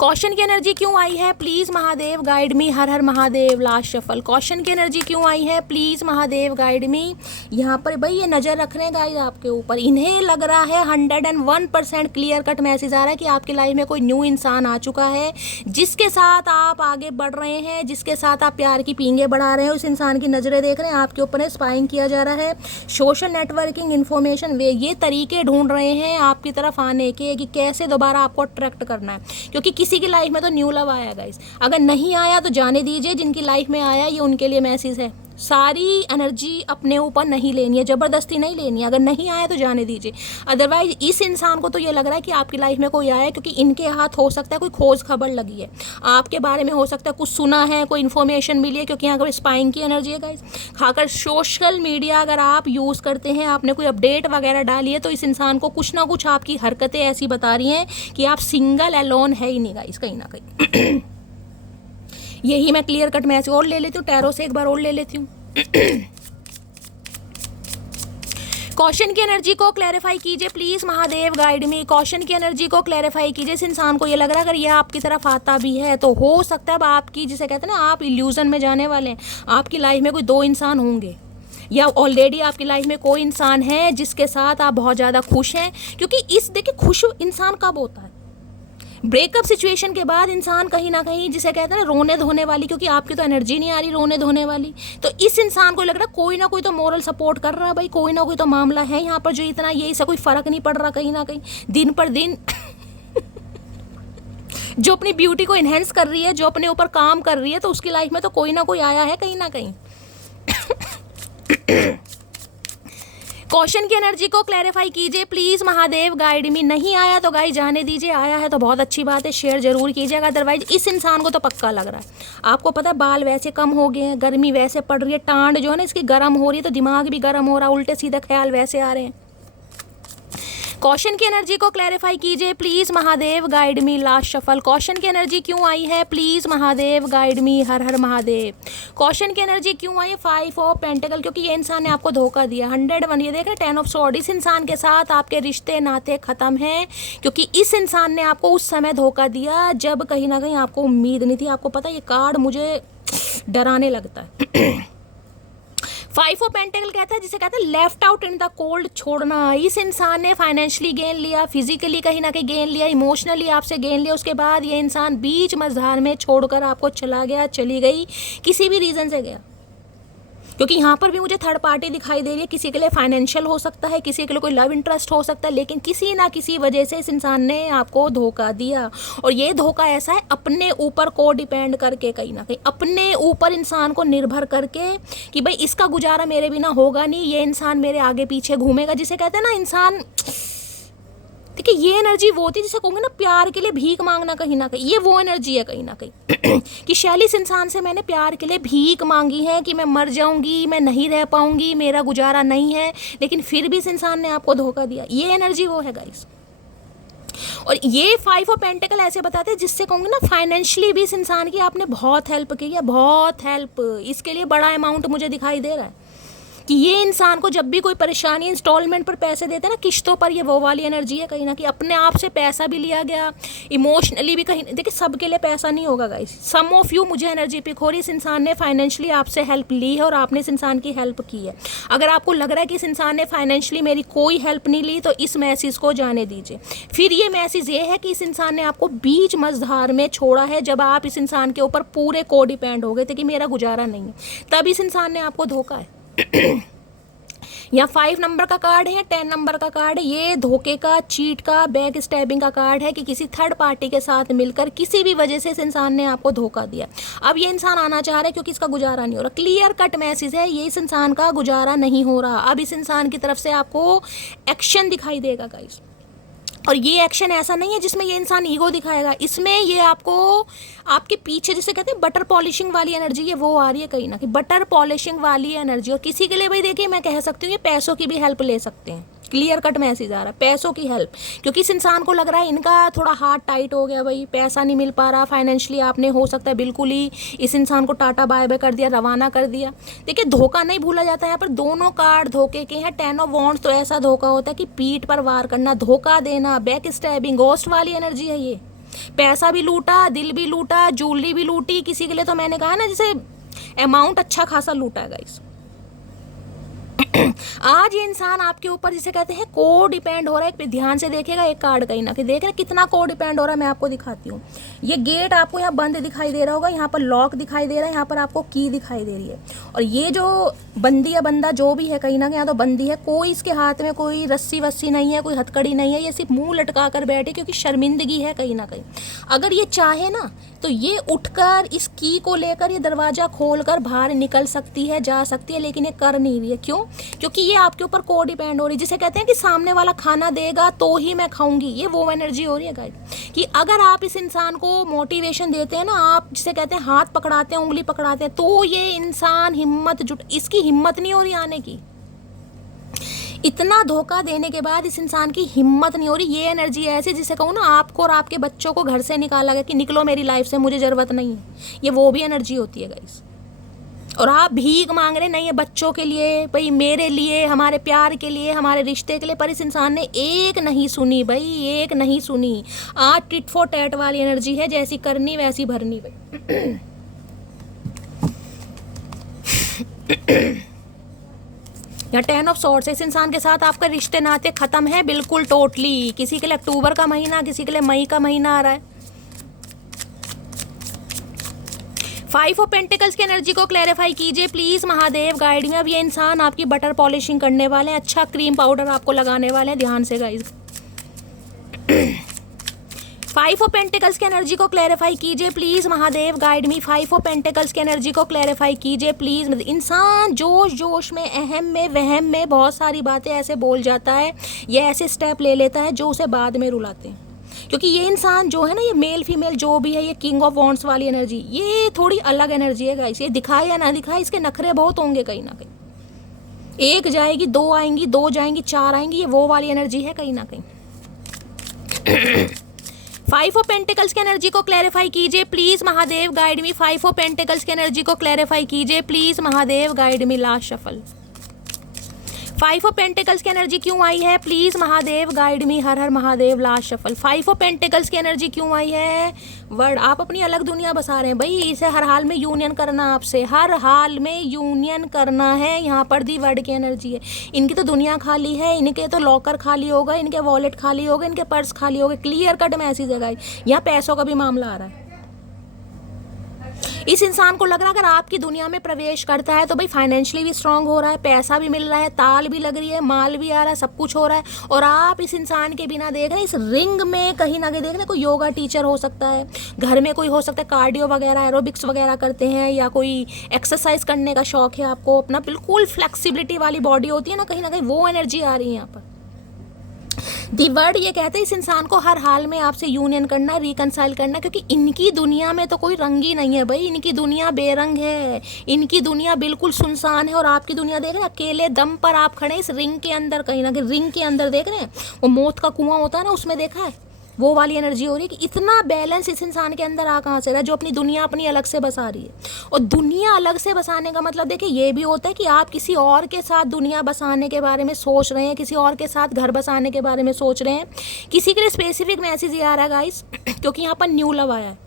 Caution की एनर्जी क्यों आई है? प्लीज महादेव गाइड मी, हर हर महादेव, लास्ट शफल। कॉशन की एनर्जी क्यों आई है? प्लीज महादेव गाइड मी। यहाँ पर भाई ये नजर रख रहे हैं गाइस आपके ऊपर, इन्हें लग रहा है 101% क्लियर कट मैसेज आ रहा है कि आपकी लाइफ में कोई न्यू इंसान आ चुका है, जिसके साथ आप आगे बढ़ रहे हैं, जिसके साथ आप प्यार की पींगे बढ़ा रहे हैं। उस इंसान की नजरें देख रहे हैं आपके ऊपर, स्पाइंग किया जा रहा है, सोशल नेटवर्किंग इन्फॉर्मेशन, वे ये तरीके ढूंढ रहे हैं आपकी तरफ आने के कि कैसे दोबारा आपको अट्रैक्ट करना है, क्योंकि किसी की लाइफ में तो न्यू लव आया गाइस। अगर नहीं आया तो जाने दीजिए, जिनकी लाइफ में आया ये उनके लिए मैसेज है। सारी एनर्जी अपने ऊपर नहीं लेनी है, ज़बरदस्ती नहीं लेनी है। अगर नहीं आया तो जाने दीजिए। अदरवाइज इस इंसान को तो ये लग रहा है कि आपकी लाइफ में कोई आया है, क्योंकि इनके हाथ हो सकता है कोई खोज खबर लगी है आपके बारे में, हो सकता है कुछ सुना है, कोई इन्फॉर्मेशन मिली है, क्योंकि यहाँ पर स्पाइंग की एनर्जी है गाइस। खाकर सोशल मीडिया अगर आप यूज़ करते हैं, आपने कोई अपडेट वगैरह डाली है, तो इस इंसान को कुछ ना कुछ आपकी हरकतें ऐसी बता रही हैं कि आप सिंगल अलोन है ही नहीं गाइस, कहीं ना कहीं। यही मैं क्लियर कट मैच और ले लेती हूँ, टैरो से एक बार और ले लेती हूँ। कॉशन की एनर्जी को क्लैरिफाई कीजिए please Mahadev guide me. Caution की एनर्जी को क्लैरिफाई कीजिए। इस इंसान को ये लग रहा है अगर ये आपकी तरफ आता भी है तो हो सकता है आपकी, जिसे कहते हैं ना, आप इल्यूजन में जाने वाले हैं। आपकी लाइफ में कोई दो इंसान होंगे, या ऑलरेडी आपकी लाइफ में कोई इंसान है जिसके साथ आप बहुत ज़्यादा खुश हैं। क्योंकि इस देखिए, खुश इंसान कब होता है? ब्रेकअप सिचुएशन के बाद इंसान कहीं ना कहीं, जिसे कहते हैं ना, रोने धोने वाली, क्योंकि आपकी तो एनर्जी नहीं आ रही रोने धोने वाली। तो इस इंसान को लग रहा है कोई ना कोई तो मोरल सपोर्ट कर रहा है भाई, कोई ना कोई तो मामला है यहाँ पर, जो इतना ये इससे कोई फर्क नहीं पड़ रहा कहीं ना कहीं दिन पर दिन। जो अपनी ब्यूटी को इन्हेंस कर रही है, जो अपने ऊपर काम कर रही है, तो उसकी लाइफ में तो कोई ना कोई आया है कहीं ना कहीं। कॉशन की एनर्जी को क्लैरिफाई कीजिए प्लीज महादेव गाइड मी। नहीं आया तो गाइस जाने दीजिए, आया है तो बहुत अच्छी बात है, शेयर जरूर कीजिएगा। अदरवाइज इस इंसान को तो पक्का लग रहा है, आपको पता है बाल वैसे कम हो गए हैं, गर्मी वैसे पड़ रही है, टांड जो है ना इसकी गर्म हो रही है, तो दिमाग भी गर्म हो रहा है, उल्टे सीधे ख्याल वैसे आ रहे हैं। कॉशन की एनर्जी को क्लैरिफाई कीजिए please Mahadev guide me, last shuffle. Caution की एनर्जी क्यों आई है? प्लीज महादेव गाइड मी, हर हर महादेव। कॉशन की एनर्जी क्यों आई है? 5 ऑफ पेंटिकल, क्योंकि ये इंसान ने आपको धोखा दिया। 101, ये देख रहे 10 ऑफ स्वॉर्ड। इस इंसान के साथ आपके रिश्ते नाते खत्म हैं, क्योंकि इस इंसान ने आपको उस समय धोखा दिया जब कहीं ना कहीं आपको उम्मीद नहीं थी। आपको पता है ये कार्ड मुझे डराने लगता है। 5 ऑफ पेंटिकल कहता है, जिसे कहते हैं left out in the cold, छोड़ना। इस इंसान ने फाइनेंशियली गेन लिया, फिजिकली कहीं ना कहीं गेन लिया, इमोशनली आपसे गेन लिया। उसके बाद ये इंसान बीच मझधार में छोड़कर आपको चला गया, चली गई, किसी भी रीज़न से गया। क्योंकि यहाँ पर भी मुझे थर्ड पार्टी दिखाई दे रही है। किसी के लिए फाइनेंशियल हो सकता है, किसी के लिए कोई लव इंटरेस्ट हो सकता है, लेकिन किसी ना किसी वजह से इस इंसान ने आपको धोखा दिया। और ये धोखा ऐसा है अपने ऊपर को डिपेंड करके, कहीं ना कहीं अपने ऊपर इंसान को निर्भर करके कि भाई इसका गुजारा मेरे बिना होगा नहीं, ये इंसान मेरे आगे पीछे घूमेगा। जिसे कहते हैं ना इंसान, देखिए ये एनर्जी वो होती है जिसे कहूँगे ना प्यार के लिए भीख मांगना, कहीं ना कहीं ये वो एनर्जी है कहीं ना कहीं। कि शैली, इस इंसान से मैंने प्यार के लिए भीख मांगी है कि मैं मर जाऊंगी, मैं नहीं रह पाऊंगी, मेरा गुजारा नहीं है, लेकिन फिर भी इस इंसान ने आपको धोखा दिया। ये एनर्जी वो है गाइस। और ये 5 ऑफ पेंटिकल ऐसे बताते हैं जिससे कहूँगी ना फाइनेंशियली भी इस इंसान की आपने बहुत हेल्प की है, बहुत हेल्प। इसके लिए बड़ा अमाउंट मुझे दिखाई दे रहा है कि ये इंसान को जब भी कोई परेशानी, इंस्टॉलमेंट पर पैसे देते हैं ना, किश्तों पर, ये वो वाली एनर्जी है कहीं ना कहीं। अपने आप से पैसा भी लिया गया, इमोशनली भी कहीं। देखिए सबके लिए पैसा नहीं होगा गाइस। सम ऑफ यू, मुझे एनर्जी पिक हो रही, इस इंसान ने फाइनेंशियली आपसे हेल्प ली है और आपने इस इंसान की हेल्प की है। अगर आपको लग रहा है कि इस इंसान ने फाइनेंशियली मेरी कोई हेल्प नहीं ली, तो इस मैसेज को जाने दीजिए। फिर ये मैसेज ये है कि इस इंसान ने आपको बीच मझधार में छोड़ा है, जब आप इस इंसान के ऊपर पूरे को डिपेंड हो गए थे कि मेरा गुजारा नहीं है, तब इस इंसान ने आपको धोखा है। यहाँ 5 नंबर का कार्ड है, 10 नंबर का कार्ड है। ये धोखे का, चीट का, बैक स्टैबिंग का कार्ड है कि किसी थर्ड पार्टी के साथ मिलकर किसी भी वजह से इस इंसान ने आपको धोखा दिया। अब ये इंसान आना चाह रहा है क्योंकि इसका गुजारा नहीं हो रहा। क्लियर कट मैसेज है, ये इस इंसान का गुजारा नहीं हो रहा। अब इस इंसान की तरफ से आपको एक्शन दिखाई देगा गाइस। और ये एक्शन ऐसा नहीं है जिसमें ये इंसान ईगो दिखाएगा, इसमें ये आपको आपके पीछे, जिसे कहते हैं बटर पॉलिशिंग वाली एनर्जी है, वो आ रही है कहीं ना कहीं, बटर पॉलिशिंग वाली एनर्जी। और किसी के लिए भाई देखिए मैं कह सकती हूँ ये पैसों की भी हेल्प ले सकते हैं, क्लियर कट मैसेज आ रहा है, पैसों की हेल्प, क्योंकि इस इंसान को लग रहा है इनका थोड़ा हाथ टाइट हो गया भाई, पैसा नहीं मिल पा रहा फाइनेंशियली, आपने हो सकता है बिल्कुल ही इस इंसान को टाटा बाय बाय कर दिया, रवाना कर दिया। देखिए धोखा नहीं भूला जाता है यहाँ पर, दोनों कार्ड धोखे के हैं। 10 ऑफ वॉन्ड्स तो ऐसा धोखा होता है कि पीठ पर वार करना, धोखा देना, बैक स्टैबिंग, गोस्ट वाली एनर्जी है ये। पैसा भी लूटा, दिल भी लूटा, ज्वेलरी भी लूटी, किसी के लिए तो मैंने कहा ना जैसे अमाउंट अच्छा खासा लूटा है गाइस। आज ये इंसान आपके ऊपर जिसे कहते हैं को डिपेंड हो रहा है। एक ध्यान से देखिएगा, एक कार्ड कहीं ना कहीं देख रहे हैं कितना को डिपेंड हो रहा है। मैं आपको दिखाती हूँ, ये गेट आपको यहाँ बंद दिखाई दे रहा होगा, यहाँ पर लॉक दिखाई दे रहा है, यहाँ पर आपको की दिखाई दे रही है। और ये जो बंदी या बंदा जो भी है कहीं ना कहीं यहाँ तो बंदी है, कोई इसके हाथ में कोई रस्सी वस्सी नहीं है, कोई हथकड़ी नहीं है, ये सिर्फ मुंह लटका कर बैठे क्योंकि शर्मिंदगी है कहीं ना कहीं। अगर ये चाहे ना तो ये उठकर इस की को लेकर ये दरवाजा खोलकर बाहर निकल सकती है, जा सकती है, लेकिन ये कर नहीं रही है। क्यों? क्योंकि ये आपके ऊपर को डिपेंड हो रही है। जिसे कहते हैं कि सामने वाला खाना देगा तो ही मैं खाऊंगी, ये वो एनर्जी हो रही है गाइस कि अगर आप इस इंसान को मोटिवेशन देते हैं ना, आप जिसे कहते हैं हाथ पकड़ाते हैं, उंगली पकड़ाते हैं, तो ये इंसान इसकी हिम्मत नहीं हो रही आने की। इतना धोखा देने के बाद इस इंसान की हिम्मत नहीं हो रही। ये एनर्जी है ऐसी जिसे कहूँ ना, आपको और आपके बच्चों को घर से निकाला गया कि निकलो मेरी लाइफ से, मुझे ज़रूरत नहीं है। ये वो भी एनर्जी होती है गाइस। और आप भीख मांग रहे नहीं है बच्चों के लिए, भाई मेरे लिए, हमारे प्यार के लिए, हमारे रिश्ते के लिए, पर इस इंसान ने एक नहीं सुनी भाई, एक नहीं सुनी। आज टिट फॉर टैट वाली एनर्जी है, जैसी करनी वैसी भरनी भाई। या 10 ऑफ सॉर्ड्स है, इस इंसान के साथ आपका रिश्ते नाते खत्म है बिल्कुल टोटली। किसी के लिए अक्टूबर का महीना, किसी के लिए मई का महीना आ रहा है। 5 ऑफ पेंटिकल्स की एनर्जी को क्लैरिफाई कीजिए प्लीज महादेव, गाइड में। अब ये इंसान आपकी बटर पॉलिशिंग करने वाले हैं, अच्छा क्रीम पाउडर आपको लगाने वाले हैं, ध्यान से गाइज। 5 ऑफ पेंटिकल्स की एनर्जी को क्लैरिफाई कीजिए please Mahadev, guide me. 5 of pentacles की एनर्जी को क्लैरिफाई कीजिए प्लीज। इंसान जोश जोश में, अहम में, वहम में बहुत सारी बातें ऐसे बोल जाता है, ये ऐसे स्टेप ले लेता है जो उसे बाद में रुलाते हैं। क्योंकि ये इंसान जो है ना, ये मेल फीमेल जो भी है, ये किंग ऑफ वॉन्ड्स वाली एनर्जी, ये थोड़ी अलग एनर्जी है गाइस। ये दिखाए या ना दिखाए, इसके नखरे बहुत होंगे कहीं ना कहीं। एक जाएगी, दो आएंगी, दो जाएंगी, चार आएंगी, ये वो वाली एनर्जी है कहीं ना कहीं। 5 ऑफ पेंटिकल्स की एनर्जी को क्लैरिफाई कीजिए please Mahadev, guide me. 5 of pentacles की एनर्जी को क्लैरिफाई कीजिए please Mahadev, guide me. Last shuffle. 5 of pentacles की एनर्जी क्यों आई है प्लीज महादेव, गाइड मी। हर हर Mahadev. Last shuffle. 5 of pentacles की एनर्जी क्यों आई है? वर्ड, आप अपनी अलग दुनिया बसा रहे हैं भाई, इसे हर हाल में यूनियन करना, आपसे हर हाल में यूनियन करना है। यहाँ पर दी वर्ड की एनर्जी है, इनकी तो दुनिया खाली है, इनके तो लॉकर खाली होगा, इनके वॉलेट खाली होगा, इनके पर्स खाली होगा। क्लियर कट मैसेज है गाइस, यहाँ पैसों का भी मामला आ रहा है। इस इंसान को लग रहा है अगर आपकी दुनिया में प्रवेश करता है तो भाई फाइनेंशियली भी स्ट्रांग हो रहा है, पैसा भी मिल रहा है, ताल भी लग रही है, माल भी आ रहा है, सब कुछ हो रहा है। और आप इस इंसान के बिना देख रहे हैं, इस रिंग में कहीं ना कहीं देख रहे हैं, कोई योगा टीचर हो सकता है, घर में कोई हो सकता है कार्डियो वगैरह, एरोबिक्स वगैरह करते हैं, या कोई एक्सरसाइज करने का शौक है आपको, अपना बिल्कुल फ्लेक्सिबिलिटी वाली बॉडी होती है ना, कहीं ना कहीं वो एनर्जी आ रही है यहाँ पर। दी वर्ड ये कहते हैं इस इंसान को हर हाल में आपसे यूनियन करना, रिकनसाइल करना, क्योंकि इनकी दुनिया में तो कोई रंग ही नहीं है भाई, इनकी दुनिया बेरंग है, इनकी दुनिया बिल्कुल सुनसान है। और आपकी दुनिया देख रहे हैं, अकेले दम पर आप खड़े हैं इस रिंग के अंदर, कहीं ना कहीं रिंग के अंदर देख रहे हैं, वो मौत का कुआं होता है ना, उसमें देखा है, वो वाली एनर्जी हो रही है कि इतना बैलेंस इस इंसान के अंदर आ कहाँ से रहा है, जो अपनी दुनिया अपनी अलग से बसा रही है। और दुनिया अलग से बसाने का मतलब देखिए ये भी होता है कि आप किसी और के साथ दुनिया बसाने के बारे में सोच रहे हैं, किसी और के साथ घर बसाने के बारे में सोच रहे हैं। किसी के लिए स्पेसिफिक मैसेज ये आ रहा है गाइस, क्योंकि यहाँ पर न्यू लव आया है।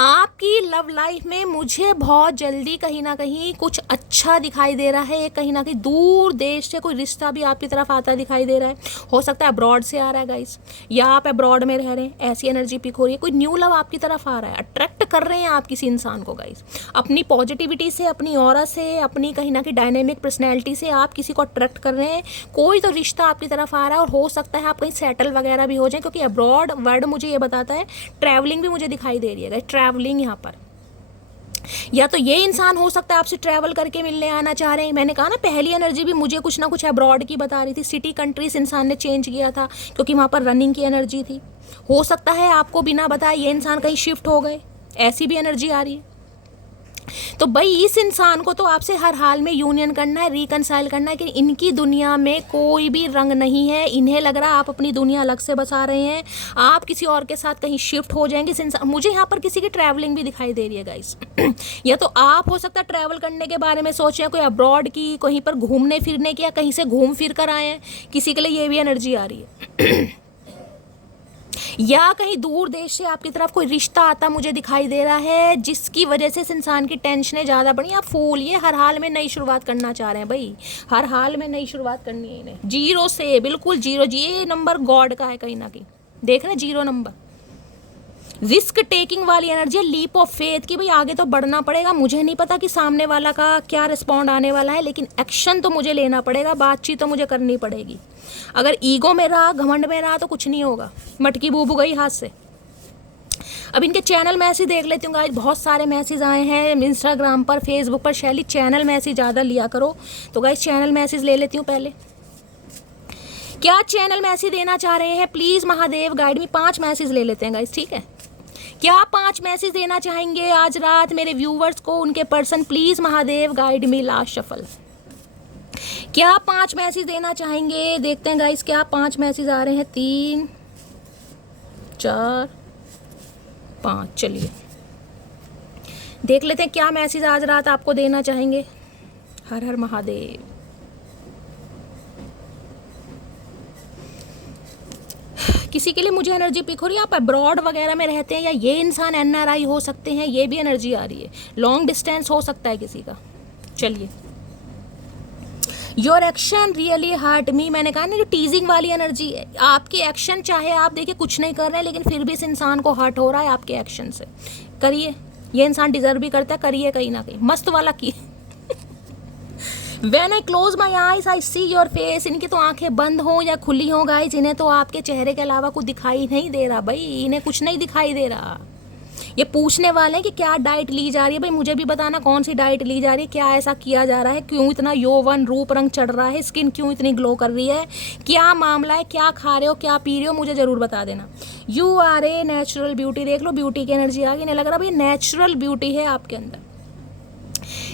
आपकी लव लाइफ में मुझे बहुत जल्दी कहीं ना कहीं कुछ अच्छा दिखाई दे रहा है, कहीं ना कहीं दूर देश से कोई रिश्ता भी आपकी तरफ आता दिखाई दे रहा है, हो सकता है अब्रॉड से आ रहा है गाइस, या आप अब्रॉड में रह रहे हैं, ऐसी एनर्जी पिक हो रही है, कोई न्यू लव आपकी तरफ आ रहा है, अट्रैक्ट कर रहे हैं आप किसी इंसान को गाइस, अपनी पॉजिटिविटी से, अपनी ऑरा से, अपनी कहीं ना कहीं डायनेमिक पर्सनैलिटी से आप किसी को अट्रैक्ट कर रहे हैं, कोई तो रिश्ता आपकी तरफ आ रहा है, और हो सकता है आप कहीं सेटल वगैरह भी हो जाए, क्योंकि अब्रॉड वर्ड मुझे ये बताता है, ट्रैवलिंग भी मुझे दिखाई दे रही है, ट्रैवलिंग यहाँ पर, या तो ये इंसान हो सकता है आपसे ट्रैवल करके मिलने आना चाह रहे हैं। मैंने कहा ना पहली एनर्जी भी मुझे कुछ ना कुछ अब्रॉड की बता रही थी, सिटी कंट्रीज इंसान ने चेंज किया था क्योंकि वहाँ पर रनिंग की एनर्जी थी। हो सकता है आपको बिना बताए ये इंसान कहीं शिफ्ट हो गए, ऐसी भी एनर्जी आ रही है। तो भाई इस इंसान को तो आपसे हर हाल में यूनियन करना है, रिकनसाइल करना है, कि इनकी दुनिया में कोई भी रंग नहीं है। इन्हें लग रहा है आप अपनी दुनिया अलग से बसा रहे हैं, आप किसी और के साथ कहीं शिफ्ट हो जाएंगे। इस इंसान, मुझे यहाँ पर किसी की ट्रैवलिंग भी दिखाई दे रही है गाइस। या तो आप हो सकता है ट्रैवल करने के बारे में सोच रहे हैं, कोई अब्रॉड की, कहीं पर घूमने फिरने की, या कहीं से घूम फिर कर आए हैं, किसी के लिए ये भी एनर्जी आ रही है। या कहीं दूर देश से आपकी तरफ कोई रिश्ता आता मुझे दिखाई दे रहा है, जिसकी वजह से इस इंसान की टेंशनें ज़्यादा बढ़ी। आप फूल, ये हर हाल में नई शुरुआत करना चाह रहे हैं भाई, हर हाल में नई शुरुआत करनी है इन्हें, जीरो से, बिल्कुल जीरो। ये नंबर गॉड का है कहीं ना कहीं, देख रहे हैं, जीरो नंबर। रिस्क टेकिंग वाली एनर्जी है, लीप ऑफ फेथ की भाई आगे तो बढ़ना पड़ेगा। मुझे नहीं पता कि सामने वाला का क्या रिस्पॉन्ड आने वाला है, लेकिन एक्शन तो मुझे लेना पड़ेगा, बातचीत तो मुझे करनी पड़ेगी। अगर ईगो में रहा, घमंड में रहा तो कुछ नहीं होगा, मटकी बूब गई हाथ से। अब इनके चैनल मैसेज देख लेती हूँ गाइस, बहुत सारे मैसेज आए हैं इंस्टाग्राम पर, फेसबुक पर। शैली चैनल मैसेज ज़्यादा लिया करो, तो गाइस चैनल मैसेज ले लेती हूँ पहले। क्या चैनल मैसेज देना चाह रहे हैं प्लीज़ महादेव गाइड में? 5 मैसेज ले लेते हैं गाइस, ठीक है। क्या 5 मैसेज देना चाहेंगे आज रात मेरे व्यूवर्स को, उनके person? Please Mahadev guide me last shuffle. क्या 5 मैसेज देना चाहेंगे? देखते हैं गाइस क्या 5 मैसेज आ रहे हैं। 3 4 5, चलिए देख लेते हैं क्या मैसेज आज रात आपको देना चाहेंगे। हर हर महादेव। किसी के लिए मुझे एनर्जी पिक हो रही है, आप अब्रॉड वगैरह में रहते हैं, या ये इंसान NRI हो सकते हैं, ये भी एनर्जी आ रही है। लॉन्ग डिस्टेंस हो सकता है किसी का। चलिए, your action really hurt me. मैंने कहा ना, जो टीजिंग वाली एनर्जी है, आपके एक्शन, चाहे आप देखिए कुछ नहीं कर रहे हैं, लेकिन फिर भी इस इंसान को हर्ट हो रहा है आपके एक्शन से। करिए, ये इंसान डिजर्व भी करता है, करिए कहीं ना कहीं, मस्त वाला की। When I close my eyes, I see your face। इनकी तो आंखें बंद हो या खुली हो गाइस, इन्हें तो आपके चेहरे के अलावा कुछ दिखाई नहीं दे रहा भाई, इन्हें कुछ नहीं दिखाई दे रहा। ये पूछने वाले हैं कि क्या डाइट ली जा रही है। भाई मुझे भी बताना कौन सी डाइट ली जा रही है, क्या ऐसा किया जा रहा है, क्यों इतना यौवन रूप रंग चढ़ रहा है, स्किन क्यों इतनी ग्लो कर रही है, क्या मामला है, क्या खा रहे हो, क्या पी रहे हो, मुझे ज़रूर बता देना। You are a natural beauty. देख लो, ब्यूटी की एनर्जी आ गई। इन्हें लग रहा है भाई नेचुरल ब्यूटी है आपके अंदर।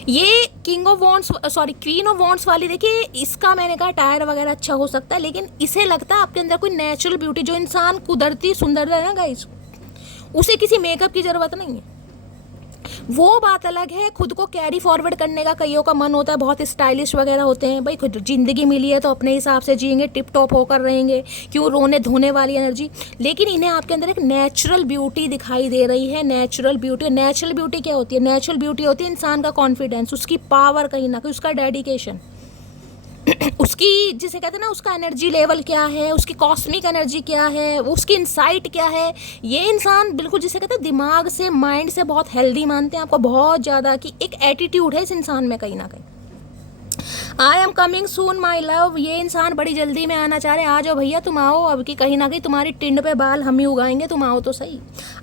ये king of wands, sorry queen of wands वाली, देखिए इसका मैंने कहा टायर वगैरह अच्छा हो सकता है, लेकिन इसे लगता है आपके अंदर कोई नेचुरल ब्यूटी, जो इंसान कुदरती सुंदरता है ना गाइस, उसे किसी मेकअप की ज़रूरत नहीं है। वो बात अलग है, खुद को कैरी फॉरवर्ड करने का कईयों का मन होता है, बहुत स्टाइलिश वगैरह होते हैं। भाई खुद जिंदगी मिली है तो अपने हिसाब से जिएंगे, टिप टॉप होकर रहेंगे, क्यों रोने धोने वाली एनर्जी। लेकिन इन्हें आपके अंदर एक नेचुरल ब्यूटी दिखाई दे रही है। नेचुरल ब्यूटी, नेचुरल ब्यूटी क्या होती है? नेचुरल ब्यूटी होती है इंसान का कॉन्फिडेंस, उसकी पावर, कहीं ना कहीं उसका डेडिकेशन, उसकी जिसे कहते हैं ना, उसका एनर्जी लेवल क्या है, उसकी कॉस्मिक एनर्जी क्या है, उसकी इंसाइट क्या है। ये इंसान बिल्कुल जिसे कहते हैं दिमाग से, माइंड से बहुत हेल्दी मानते हैं आपको, बहुत ज़्यादा, कि एक एटीट्यूड है इस इंसान में कहीं ना कहीं। I am coming soon my love. ये इंसान बड़ी जल्दी में आना चाह रहे हैं। आ जाओ भैया, तुम आओ अब, कि कहीं ना कहीं तुम्हारी टिंड पे बाल हम ही उगाएंगे, तुम आओ तो सही।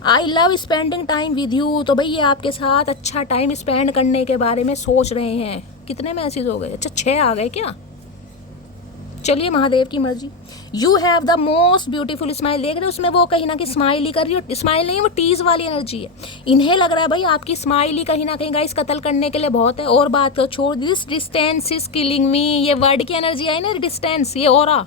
I love spending time with you. तो भाई ये आपके साथ अच्छा टाइम स्पेंड करने के बारे में सोच रहे हैं। कितने मैसेज हो गए? अच्छा 6 आ गए क्या? चलिए महादेव की मर्जी। You have the most beautiful smile. देख रहे हो उसमें वो कहीं ना कहीं स्माइल ही कर रही हो, स्माइल नहीं, वो टीज वाली एनर्जी है। इन्हें लग रहा है भाई आपकी स्माइल ही कहीं ना कहीं गाइस कत्ल करने के लिए बहुत है। और बात तो छोड़, दिस डिस्टेंस इज किलिंग मी। ये वर्ड की एनर्जी आई ना, डिस्टेंस, ये ऑरा,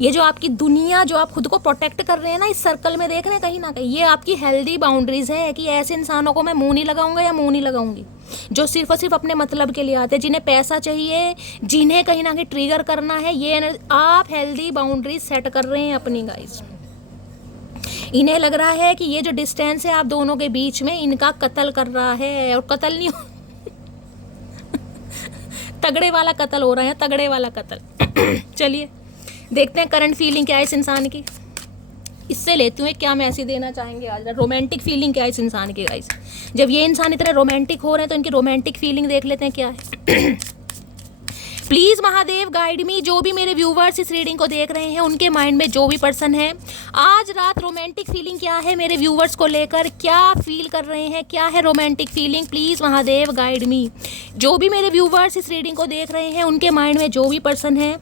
ये जो आपकी दुनिया, जो आप खुद को प्रोटेक्ट कर रहे हैं ना इस सर्कल में, देख रहे हैं कहीं ना कहीं ये आपकी हेल्दी बाउंड्रीज है, कि ऐसे इंसानों को मैं मुंह नहीं लगाऊंगा या मुंह नहीं लगाऊंगी जो सिर्फ और सिर्फ अपने मतलब के लिए आते हैं, जिन्हें पैसा चाहिए, जिन्हें कहीं ना कहीं ट्रिगर करना है। ये आप हेल्दी बाउंड्रीज सेट कर रहे हैं अपनी गाइस। इन्हें लग रहा है कि ये जो डिस्टेंस है आप दोनों के बीच में, इनका कत्ल कर रहा है। और कत्ल नहीं तगड़े वाला कत्ल हो रहा है, तगड़े वाला कत्ल। चलिए देखते हैं करंट फीलिंग क्या है इस इंसान की। इससे लेती हूँ क्या मैसेज देना चाहेंगे आज। रोमांटिक फीलिंग क्या है इस इंसान की गाइस। जब ये इंसान इतने रोमांटिक हो रहे हैं तो इनकी रोमांटिक फीलिंग देख लेते हैं क्या है। प्लीज़ महादेव गाइड मी। जो भी मेरे व्यूवर्स इस रीडिंग को देख रहे हैं, उनके माइंड में जो भी पर्सन है, आज रात रोमांटिक फीलिंग क्या है मेरे व्यूवर्स को लेकर, क्या फील कर रहे हैं, क्या है romantic feeling. Please Mahadev guide मी। जो भी मेरे व्यूवर्स इस रीडिंग को देख रहे हैं, उनके माइंड में जो भी पर्सन है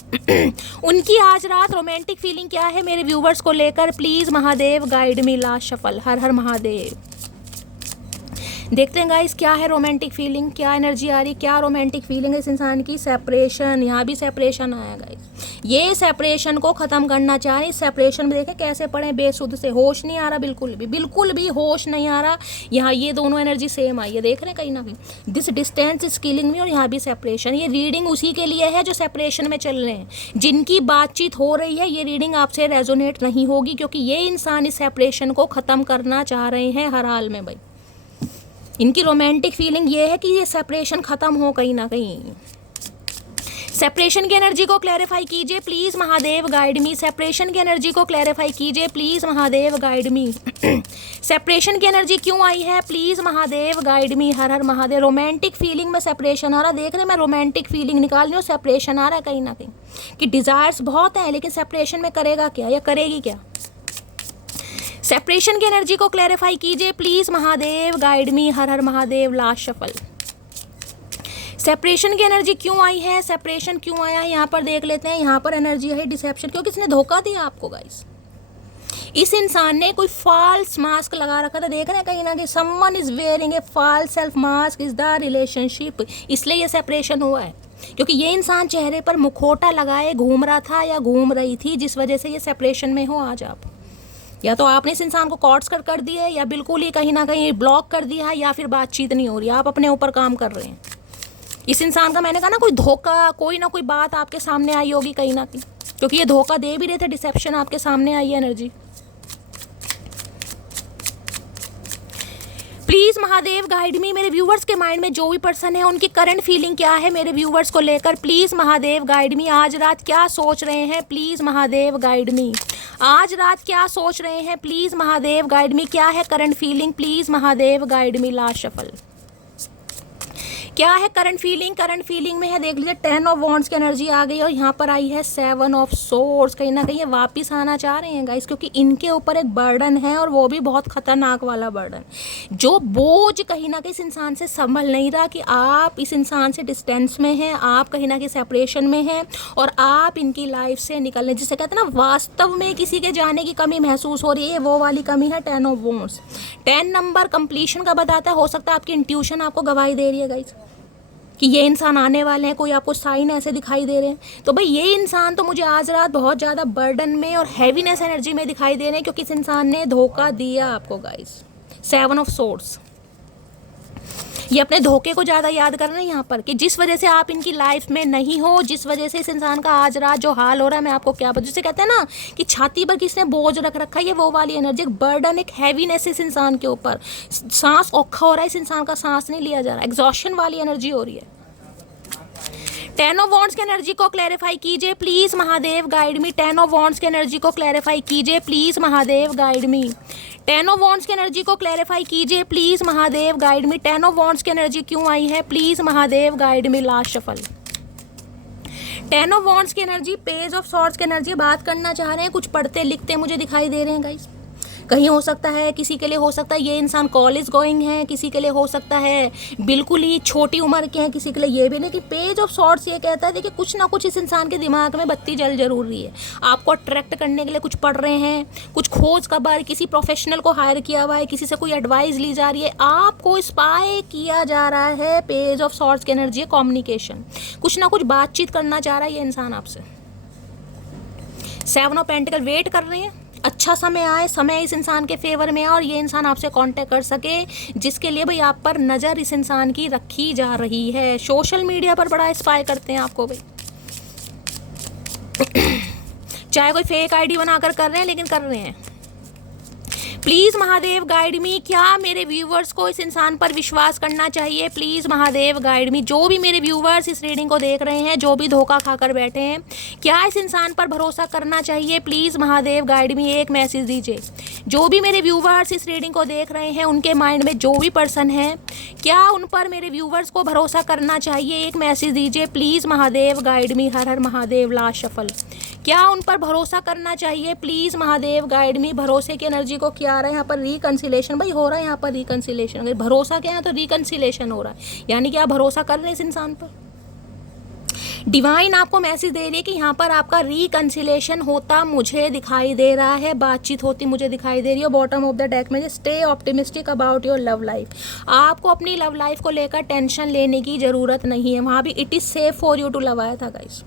उनकी आज रात रोमांटिक फीलिंग क्या है मेरे व्यूवर्स को लेकर। Please Mahadev guide me. Last shuffle. हर हर महादेव। देखते हैं गाइस क्या है रोमांटिक फीलिंग, क्या एनर्जी आ रही, क्या रोमांटिक फीलिंग है इस इंसान की। सेपरेशन, यहाँ भी सेपरेशन आया गाइस। ये सेपरेशन को ख़त्म करना चाह रहे हैं। इस सेपरेशन में देखें कैसे पड़े बेसुध से, होश नहीं आ रहा, बिल्कुल भी होश नहीं आ रहा। यहाँ ये दोनों एनर्जी सेम आई है, देख रहे हैं कहीं ना कहीं। दिस डिस्टेंस इज किलिंग मी, और यहाँ भी सेपरेशन। ये रीडिंग उसी के लिए है जो सेपरेशन में चल रहे हैं, जिनकी बातचीत हो रही है। ये रीडिंग आपसे रेजोनेट नहीं होगी, क्योंकि ये इंसान इस सेपरेशन को ख़त्म करना चाह रहे हैं हर हाल में भाई। इनकी रोमांटिक फीलिंग ये है कि ये सेपरेशन ख़त्म हो कहीं ना कहीं। सेपरेशन की एनर्जी को क्लैरिफाई कीजिए please Mahadev, guide me. Separation की एनर्जी को क्लैरिफाई कीजिए please Mahadev, guide me. Separation की एनर्जी क्यों आई है, प्लीज़ महादेव, गाइड मी। हर हर महादेव। रोमांटिक फीलिंग में सेपरेशन आ रहा, देख रहे हैं मैं रोमांटिक फीलिंग निकाल रही हूँ, सेपरेशन आ रहा है कहीं ना कहीं, कि डिज़ायर्स बहुत हैं लेकिन सेपरेशन में करेगा क्या या करेगी क्या। सेपरेशन की एनर्जी को क्लैरिफाई कीजिए प्लीज़ महादेव, गाइड मी। हर हर महादेव। Last shuffle. सेपरेशन की एनर्जी क्यों आई है, सेपरेशन क्यों आया है, यहाँ पर देख लेते हैं। यहाँ पर एनर्जी है डिसेप्शन, क्योंकि इसने धोखा दिया आपको गाइस। इस इंसान ने कोई फॉल्स मास्क लगा रखा था, देख रहे हैं कहीं ना कहीं। Someone is wearing a false self mask is the relationship, इसलिए ये सेपरेशन हुआ है, क्योंकि ये इंसान चेहरे पर मुखौटा लगाए घूम रहा था या घूम रही थी, जिस वजह से ये सेपरेशन में हो आज आप। या तो आपने इस इंसान को कॉर्ट्स कर दिए, या बिल्कुल ही कहीं ना कहीं ब्लॉक कर दिया, या फिर बातचीत नहीं हो रही, आप अपने ऊपर काम कर रहे हैं। इस इंसान का मैंने कहा ना कोई धोखा, कोई ना कोई बात आपके सामने आई होगी कहीं ना कहीं, क्योंकि ये धोखा दे भी रहे थे। डिसेप्शन आपके सामने आई है एनर्जी। प्लीज़ महादेव गाइड मी। मेरे व्यूवर्स के माइंड में जो भी पर्सन है उनकी करंट फीलिंग क्या है मेरे व्यूवर्स को लेकर, प्लीज़ महादेव गाइड मी। आज रात क्या सोच रहे हैं, प्लीज़ महादेव गाइड मी। आज रात क्या सोच रहे हैं, प्लीज़ महादेव गाइड मी। क्या है current feeling, please Mahadev guide me. Last shuffle. क्या है करंट फीलिंग, करंट फीलिंग में है देख लीजिए 10 ऑफ वॉन्ड्स की एनर्जी आ गई, और यहाँ पर आई है 7 ऑफ सोर्ड्स। कहीं ना कहीं ये वापस आना चाह रहे हैं गाइस, क्योंकि इनके ऊपर एक बर्डन है, और वो भी बहुत खतरनाक वाला बर्डन, जो बोझ कहीं ना कहीं इस इंसान से संभल नहीं रहा, कि आप इस इंसान से डिस्टेंस में हैं, आप कहीं ना कहीं सेपरेशन में हैं, और आप इनकी लाइफ से निकलने, जिसे कहते हैं ना वास्तव में किसी के जाने की कमी महसूस हो रही है, वो वाली कमी है 10 ऑफ वॉन्ड्स। 10 नंबर कंप्लीशन का बताता है, हो सकता है आपकी इंट्यूशन आपको गवाही दे रही है गाइस, कि ये इंसान आने वाले हैं, कोई आपको साइन ऐसे दिखाई दे रहे हैं। तो भाई ये इंसान तो मुझे आज रात बहुत ज़्यादा बर्डन में और हैवीनेस एनर्जी में दिखाई दे रहे हैं, क्योंकि इस इंसान ने धोखा दिया आपको गाइस। 7 of swords. ये अपने धोखे को ज़्यादा याद कर रहे हैं यहाँ पर, कि जिस वजह से आप इनकी लाइफ में नहीं हो, जिस वजह से इस इंसान का आज रात जो हाल हो रहा है, मैं आपको क्या बताऊँ। जिसे कहते हैं ना कि छाती पर किसने बोझ रख रखा है, ये वो वाली एनर्जी, एक बर्डन, एक हैवीनेस इस इंसान के ऊपर। सांस औखा हो रहा है इस इंसान का, सांस नहीं लिया जा रहा, एग्जॉशन वाली एनर्जी हो रही है। 10 ऑफ वॉन्ड्स की एनर्जी को क्लैरिफाई कीजिए please Mahadev guide me. 10 of wands की एनर्जी को क्लैरिफाई कीजिए please Mahadev guide me. 10 of wands की एनर्जी को क्लैरिफाई कीजिए please Mahadev guide me. 10 of wands की एनर्जी क्यों आई है, please Mahadev guide me. Last shuffle. 10 of wands की एनर्जी, पेज ऑफ सॉर्ड्स की एनर्जी। बात करना चाह रहे हैं, कुछ पढ़ते लिखते मुझे दिखाई दे रहे हैं गाइस। कहीं हो सकता है, किसी के लिए हो सकता है ये इंसान कॉलेज गोइंग है, किसी के लिए हो सकता है बिल्कुल ही छोटी उम्र के हैं, किसी के लिए ये भी नहीं। कि पेज ऑफ सॉर्ड्स ये कहता है देखिए कुछ ना कुछ इस इंसान के दिमाग में बत्ती जल जरूर रही है। आपको अट्रैक्ट करने के लिए कुछ पढ़ रहे हैं, कुछ खोज का बार, किसी प्रोफेशनल को हायर किया हुआ है, किसी से कोई एडवाइस ली जा रही है, आपको स्पाई किया जा रहा है। पेज ऑफ सॉर्ड्स की एनर्जी है कम्युनिकेशन, कुछ ना कुछ बातचीत करना चाह रहा है ये इंसान आपसे। 7 ऑफ पेंटिकल, वेट कर रहे हैं अच्छा समय आए, समय इस इंसान के फेवर में आए और ये इंसान आपसे कांटेक्ट कर सके, जिसके लिए भाई आप पर नज़र इस इंसान की रखी जा रही है। सोशल मीडिया पर बड़ा स्पाई करते हैं आपको भाई, चाहे कोई फेक आईडी बनाकर कर रहे हैं, लेकिन कर रहे हैं। प्लीज़ महादेव गाइड मी। क्या मेरे व्यूवर्स को इस इंसान पर विश्वास करना चाहिए, प्लीज़ महादेव गाइड मी। जो भी मेरे व्यूवर्स इस रीडिंग को देख रहे हैं, जो भी धोखा खाकर बैठे हैं, क्या इस इंसान पर भरोसा करना चाहिए, प्लीज़ महादेव गाइड मी। एक मैसेज दीजिए। जो भी मेरे व्यूवर्स इस रीडिंग को देख रहे हैं, उनके माइंड में जो भी पर्सन है, क्या उन पर मेरे व्यूवर्स को भरोसा करना चाहिए, एक मैसेज दीजिए प्लीज़ महादेव गाइड मी। हर हर महादेव। Last shuffle. क्या उन पर भरोसा करना चाहिए, प्लीज़ महादेव गाइड मी। भरोसे की एनर्जी को क्या आ रहा है यहाँ पर, रिकंसिलेशन भाई हो रहा है यहाँ पर, रिकंसिलेशन। अगर भरोसा क्या है तो रिकंसिलेशन हो रहा है, यानी कि आप भरोसा कर रहे हैं इस इंसान पर। डिवाइन आपको मैसेज दे रही है कि यहाँ पर आपका रिकंसिलेशन होता मुझे दिखाई दे रहा है, बातचीत होती मुझे दिखाई दे रही है। बॉटम ऑफ द डेक में stay optimistic about your love life. आपको अपनी लव लाइफ को लेकर टेंशन लेने की ज़रूरत नहीं है। वहाँ भी it is safe for you to love आया था गाइस।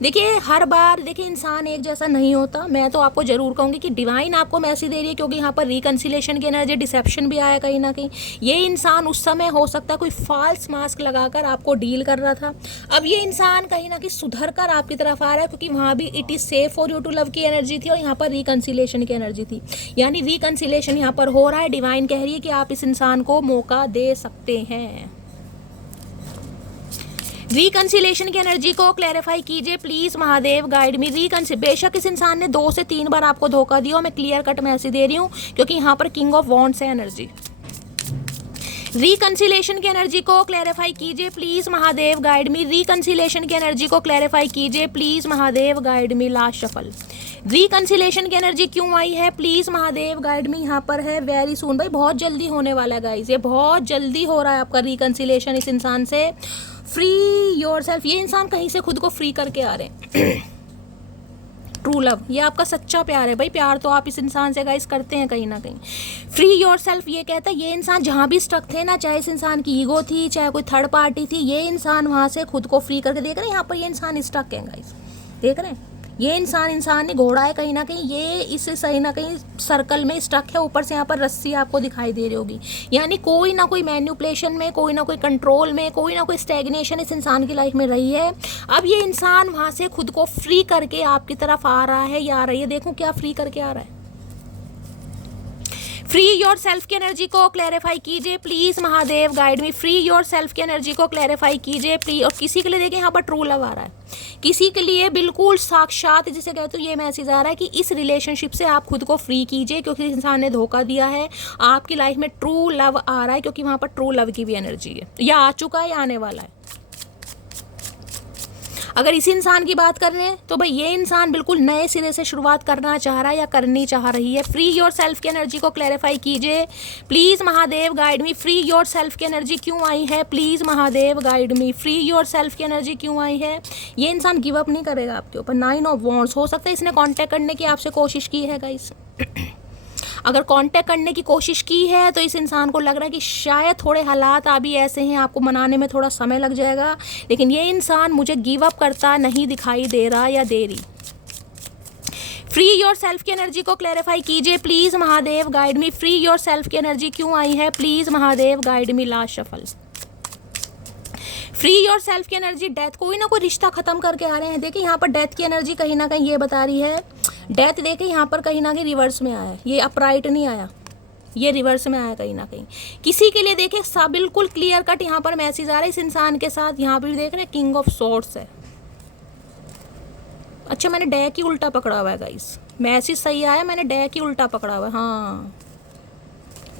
देखिए हर बार देखिए इंसान एक जैसा नहीं होता। मैं तो आपको ज़रूर कहूँगी कि डिवाइन आपको मैसेज दे रही है, क्योंकि यहाँ पर रिकंसिलेशन की एनर्जी, डिसेप्शन भी आया कहीं ना कहीं। ये इंसान उस समय हो सकता है कोई फॉल्स मास्क लगाकर आपको डील कर रहा था। अब ये इंसान कहीं ना कहीं सुधर कर आपकी तरफ आ रहा है, क्योंकि वहाँ भी it is safe for you to love की एनर्जी थी और यहाँ पर रिकंसिलेशन की एनर्जी थी। यानी रिकंसिलेशन यहाँ पर हो रहा है। डिवाइन कह रही है कि आप इस इंसान को मौका दे सकते हैं। रिकंसिलेशन की एनर्जी को क्लैरिफाई कीजिए प्लीज महादेव, गाइड मी। बेशक इस इंसान ने 2 से 3 बार आपको धोखा दिया, मैं क्लियर कट मैसेज दे रही हूँ, क्योंकि यहाँ पर किंग ऑफ वॉन्ड्स है एनर्जी। रिकंसिलेशन की एनर्जी को क्लैरिफाई कीजिए please Mahadev, guide me. Reconciliation की एनर्जी को क्लैरिफाई कीजिए please Mahadev, guide me. Last shuffle. Reconciliation की एनर्जी क्यों आई है प्लीज महादेव, गाइड मी। यहाँ पर है वेरी सून। भाई बहुत जल्दी होने वाला है गाइस, ये बहुत जल्दी हो रहा है आपका रिकंसिलेशन इस इंसान से। फ्री योरसेल्फ, ये इंसान कहीं से खुद को फ्री करके आ रहे हैं। ट्रू लव, ये आपका सच्चा प्यार है भाई। प्यार तो आप इस इंसान से गाइस करते हैं कहीं ना कहीं। फ्री योरसेल्फ ये कहता है ये इंसान जहाँ भी स्टक थे ना, चाहे इस इंसान की ईगो थी, चाहे कोई थर्ड पार्टी थी, ये इंसान वहाँ से खुद को फ्री करके, देख रहे हैं यहाँ पर ये इंसान स्टक है गाइस, देख रहे हैं ये इंसान ने घोड़ा है कहीं ना कहीं, ये इससे सही ना कहीं सर्कल में स्टक है। ऊपर से यहाँ पर रस्सी आपको दिखाई दे रही होगी। यानी कोई ना कोई मैन्युपुलेशन में, कोई ना कोई कंट्रोल में, कोई ना कोई स्टैग्नेशन इस इंसान की लाइफ में रही है। अब ये इंसान वहाँ से खुद को फ्री करके आपकी तरफ आ रहा है या आ रही है। देखो क्या फ्री करके आ रहा है। फ्री योर सेल्फ की एनर्जी को क्लैरिफाई कीजिए please Mahadev, guide me. Free your self की एनर्जी को क्लैरिफाई कीजिए प्लीज। और किसी के लिए देखिए यहाँ पर ट्रू लव आ रहा है, किसी के लिए बिल्कुल साक्षात जिसे कहते हो ये मैसेज आ रहा है कि इस रिलेशनशिप से आप खुद को फ्री कीजिए, क्योंकि इस इंसान ने धोखा दिया है। आपकी लाइफ में ट्रू लव आ रहा है, क्योंकि वहाँ पर ट्रू लव की भी एनर्जी है, या आ चुका है या आने वाला है। अगर इसी इंसान की बात कर रहे हैं तो भाई ये इंसान बिल्कुल नए सिरे से शुरुआत करना चाह रहा है या करनी चाह रही है। फ्री योर सेल्फ की एनर्जी को क्लैरिफाई कीजिए please Mahadev, guide me. Free your self की एनर्जी क्यों आई है please Mahadev, guide me. Free your self की एनर्जी क्यों आई है। ये इंसान गिव अप नहीं करेगा आपके ऊपर। 9 ऑफ वॉन्ड्स, हो सकता है इसने कांटेक्ट करने की आपसे कोशिश की है गाइस। अगर कांटेक्ट करने की कोशिश की है तो इस इंसान को लग रहा है कि शायद थोड़े हालात अभी ऐसे हैं, आपको मनाने में थोड़ा समय लग जाएगा, लेकिन ये इंसान मुझे गिव अप करता नहीं दिखाई दे रहा या दे रही। फ्री योर सेल्फ की एनर्जी को क्लैरिफाई कीजिए please Mahadev, guide me. Free your self की एनर्जी क्यों आई है please Mahadev, guide me. Last shuffle. Free your self की एनर्जी डेथ, कोई ना कोई रिश्ता खत्म करके आ रहे हैं। देखिए यहाँ पर डेथ की एनर्जी कहीं ना कहीं ये बता रही है, डेथ देखिए यहाँ पर कहीं ना कहीं रिवर्स में आया है, ये अपराइट नहीं आया, ये रिवर्स में आया कहीं ना कहीं। किसी के लिए देखिए सब बिल्कुल क्लियर कट यहाँ पर मैसेज आ रहा है इस इंसान के साथ। यहाँ पर देख रहे हैं किंग ऑफ सॉर्ड्स है। अच्छा मैंने डेक ही उल्टा पकड़ा हुआ है गाइस, मैसेज सही आया, मैंने डेक ही उल्टा पकड़ा हुआ है। हाँ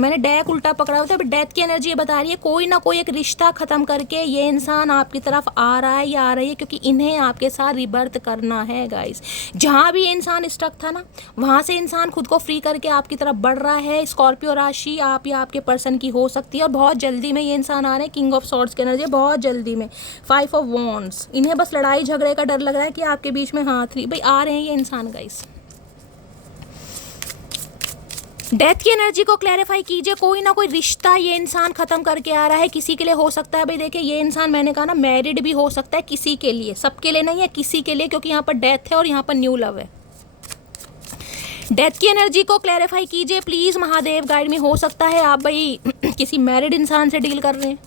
मैंने डेक उल्टा पकड़ा हुआ था। अभी डेथ की एनर्जी ये बता रही है कोई ना कोई एक रिश्ता खत्म करके ये इंसान आपकी तरफ आ रहा है या आ रही है, क्योंकि इन्हें आपके साथ रिबर्थ करना है गाइस। जहाँ भी ये इंसान स्टक था ना, वहाँ से इंसान खुद को फ्री करके आपकी तरफ बढ़ रहा है। स्कॉर्पियो राशि आप या आपके पर्सन की हो सकती है, और बहुत जल्दी में ये इंसान आ रहे हैं। किंग ऑफ सॉर्ड्स की एनर्जी बहुत जल्दी में। 5 ऑफ वॉन्ड्स, इन्हें बस लड़ाई झगड़े का डर लग रहा है कि आपके बीच में हाथ भाई आ रहे हैं ये इंसान गाइस। डेथ की एनर्जी को क्लैरिफाई कीजिए, कोई ना कोई रिश्ता ये इंसान खत्म करके आ रहा है। किसी के लिए हो सकता है भाई देखिए ये इंसान, मैंने कहा ना मैरिड भी हो सकता है किसी के लिए, सबके लिए नहीं है, किसी के लिए, क्योंकि यहाँ पर डेथ है और यहाँ पर न्यू लव है। डेथ की एनर्जी को क्लैरिफाई कीजिए प्लीज महादेव, गाइड में। हो सकता है आप भाई किसी मैरिड इंसान से डील कर रहे हैं।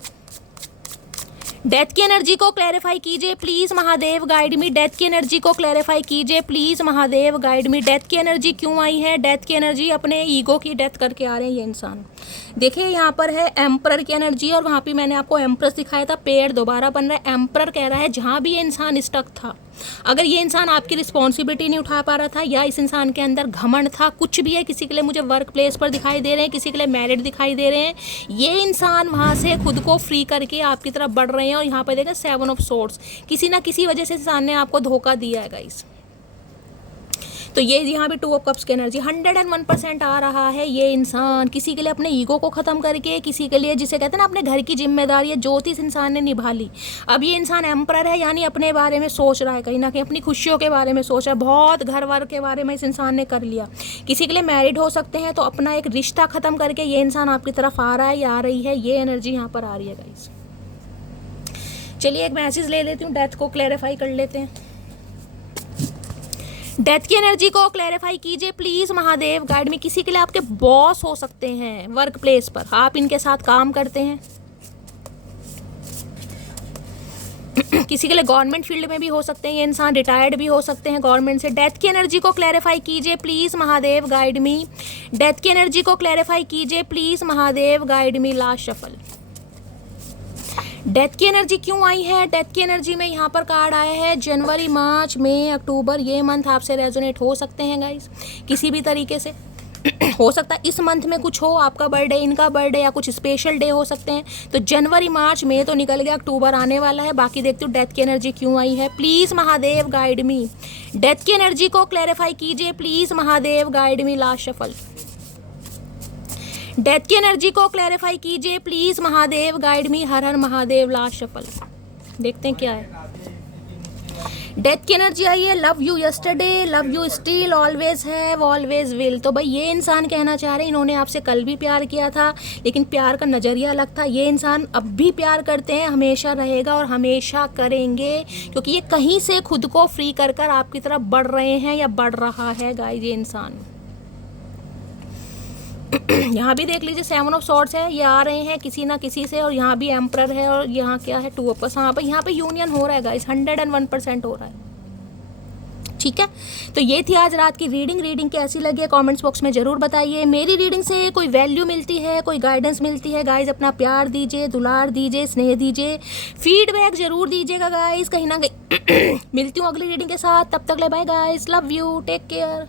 डेथ की एनर्जी को क्लैरिफाई कीजिए please Mahadev, guide me. Death की एनर्जी को क्लैरिफाई कीजिए please Mahadev, guide me. Death की एनर्जी क्यों आई है। डेथ की एनर्जी अपने ईगो की डेथ करके आ रहे हैं ये इंसान। देखिए यहाँ पर है एम्परर की एनर्जी, और वहाँ पे मैंने आपको एम्प्रेस दिखाया था, पेड़ दोबारा बन रहा है। एम्परर कह रहा है जहाँ भी ये इंसान स्टक था, अगर ये इंसान आपकी रिस्पॉन्सिबिलिटी नहीं उठा पा रहा था, या इस इंसान के अंदर घमंड था, कुछ भी है, किसी के लिए मुझे वर्क प्लेस पर दिखाई दे रहे हैं, किसी के लिए मैरिड दिखाई दे रहे हैं, ये इंसान वहाँ से खुद को फ्री करके आपकी तरफ बढ़ रहे हैं। और यहाँ पर देखें 7 ऑफ सोर्ड्स, किसी ना किसी वजह से इंसान ने आपको धोखा दिया है गाइस। तो ये यहाँ भी 2 ऑफ कप्स की एनर्जी 101% आ रहा है। ये इंसान किसी के लिए अपने ईगो को ख़त्म करके, किसी के लिए जिसे कहते हैं ना अपने घर की जिम्मेदारी है, जो इस इंसान ने निभा ली। अब ये इंसान एम्परर है, यानी अपने बारे में सोच रहा है, कहीं ना कहीं अपनी खुशियों के बारे में सोच रहा है, बहुत घर वर के बारे में इस इंसान ने कर लिया। किसी के लिए मैरिड हो सकते हैं, तो अपना एक रिश्ता ख़त्म करके ये इंसान आपकी तरफ आ रहा है या आ रही है, ये एनर्जी यहाँ पर आ रही है गाइस। चलिए एक मैसेज ले लेती हूँ, डेथ को क्लैरिफाई कर लेते हैं। डेथ की एनर्जी को क्लैरिफाई कीजिए प्लीज महादेव, गाइड में। किसी के लिए आपके बॉस हो सकते हैं वर्क प्लेस पर, आप इनके साथ काम करते हैं। किसी के लिए गवर्नमेंट फील्ड में भी हो सकते हैं, ये इंसान रिटायर्ड भी हो सकते हैं गवर्नमेंट से। डेथ की एनर्जी को क्लैरिफाई कीजिए please Mahadev, guide me. Death की एनर्जी को क्लैरिफाई कीजिए please Mahadev, guide me. Last shuffle. Death की एनर्जी क्यों आई है? डेथ की एनर्जी में यहाँ पर कार्ड आया है जनवरी, मार्च, मई, अक्टूबर। ये मंथ आपसे रेजोनेट हो सकते हैं गाइस किसी भी तरीके से। हो सकता है इस मंथ में कुछ हो, आपका बर्थडे, इनका बर्थडे, या कुछ स्पेशल डे हो सकते हैं। तो जनवरी, मार्च, मई तो निकल गया, अक्टूबर आने वाला है। बाकी देखते हो डेथ की एनर्जी क्यों आई है। Please Mahadev guide me. Death की एनर्जी को क्लैरिफाई कीजिए please Mahadev, guide me. Last shuffle. Death की एनर्जी को क्लैरिफाई कीजिए प्लीज महादेव, गाइड मी। हर हर महादेव। Last shuffle. देखते हैं क्या है। डेथ की एनर्जी आई है love you yesterday, love you still, always have, always will. तो भाई ये इंसान कहना चाह रहे हैं इन्होंने आपसे कल भी प्यार किया था, लेकिन प्यार का नज़रिया अलग था। ये इंसान अब भी प्यार करते हैं, हमेशा रहेगा और हमेशा करेंगे, क्योंकि ये कहीं से खुद को फ्री कर कर आपकी तरफ बढ़ रहे हैं या बढ़ रहा है गाइस ये इंसान। यहाँ भी देख लीजिए 7 ऑफ सॉर्ड्स है, ये आ रहे हैं किसी ना किसी से, और यहाँ भी एम्परर है, और यहाँ क्या है 2 ऑफ कप्स। यहाँ पे यूनियन हो रहा है गाइस, 101% हो रहा है। ठीक है, तो ये थी आज रात की रीडिंग कैसी लगी है कमेंट्स बॉक्स में ज़रूर बताइए। मेरी रीडिंग से कोई वैल्यू मिलती है, कोई गाइडेंस मिलती है गाइस, अपना प्यार दीजिए, दुलार दीजिए, स्नेह दीजिए, फीडबैक ज़रूर दीजिएगा गाइस कहीं ना कहीं। मिलती हूँ अगली रीडिंग के साथ, तब तक ले bye guys, love you, take care.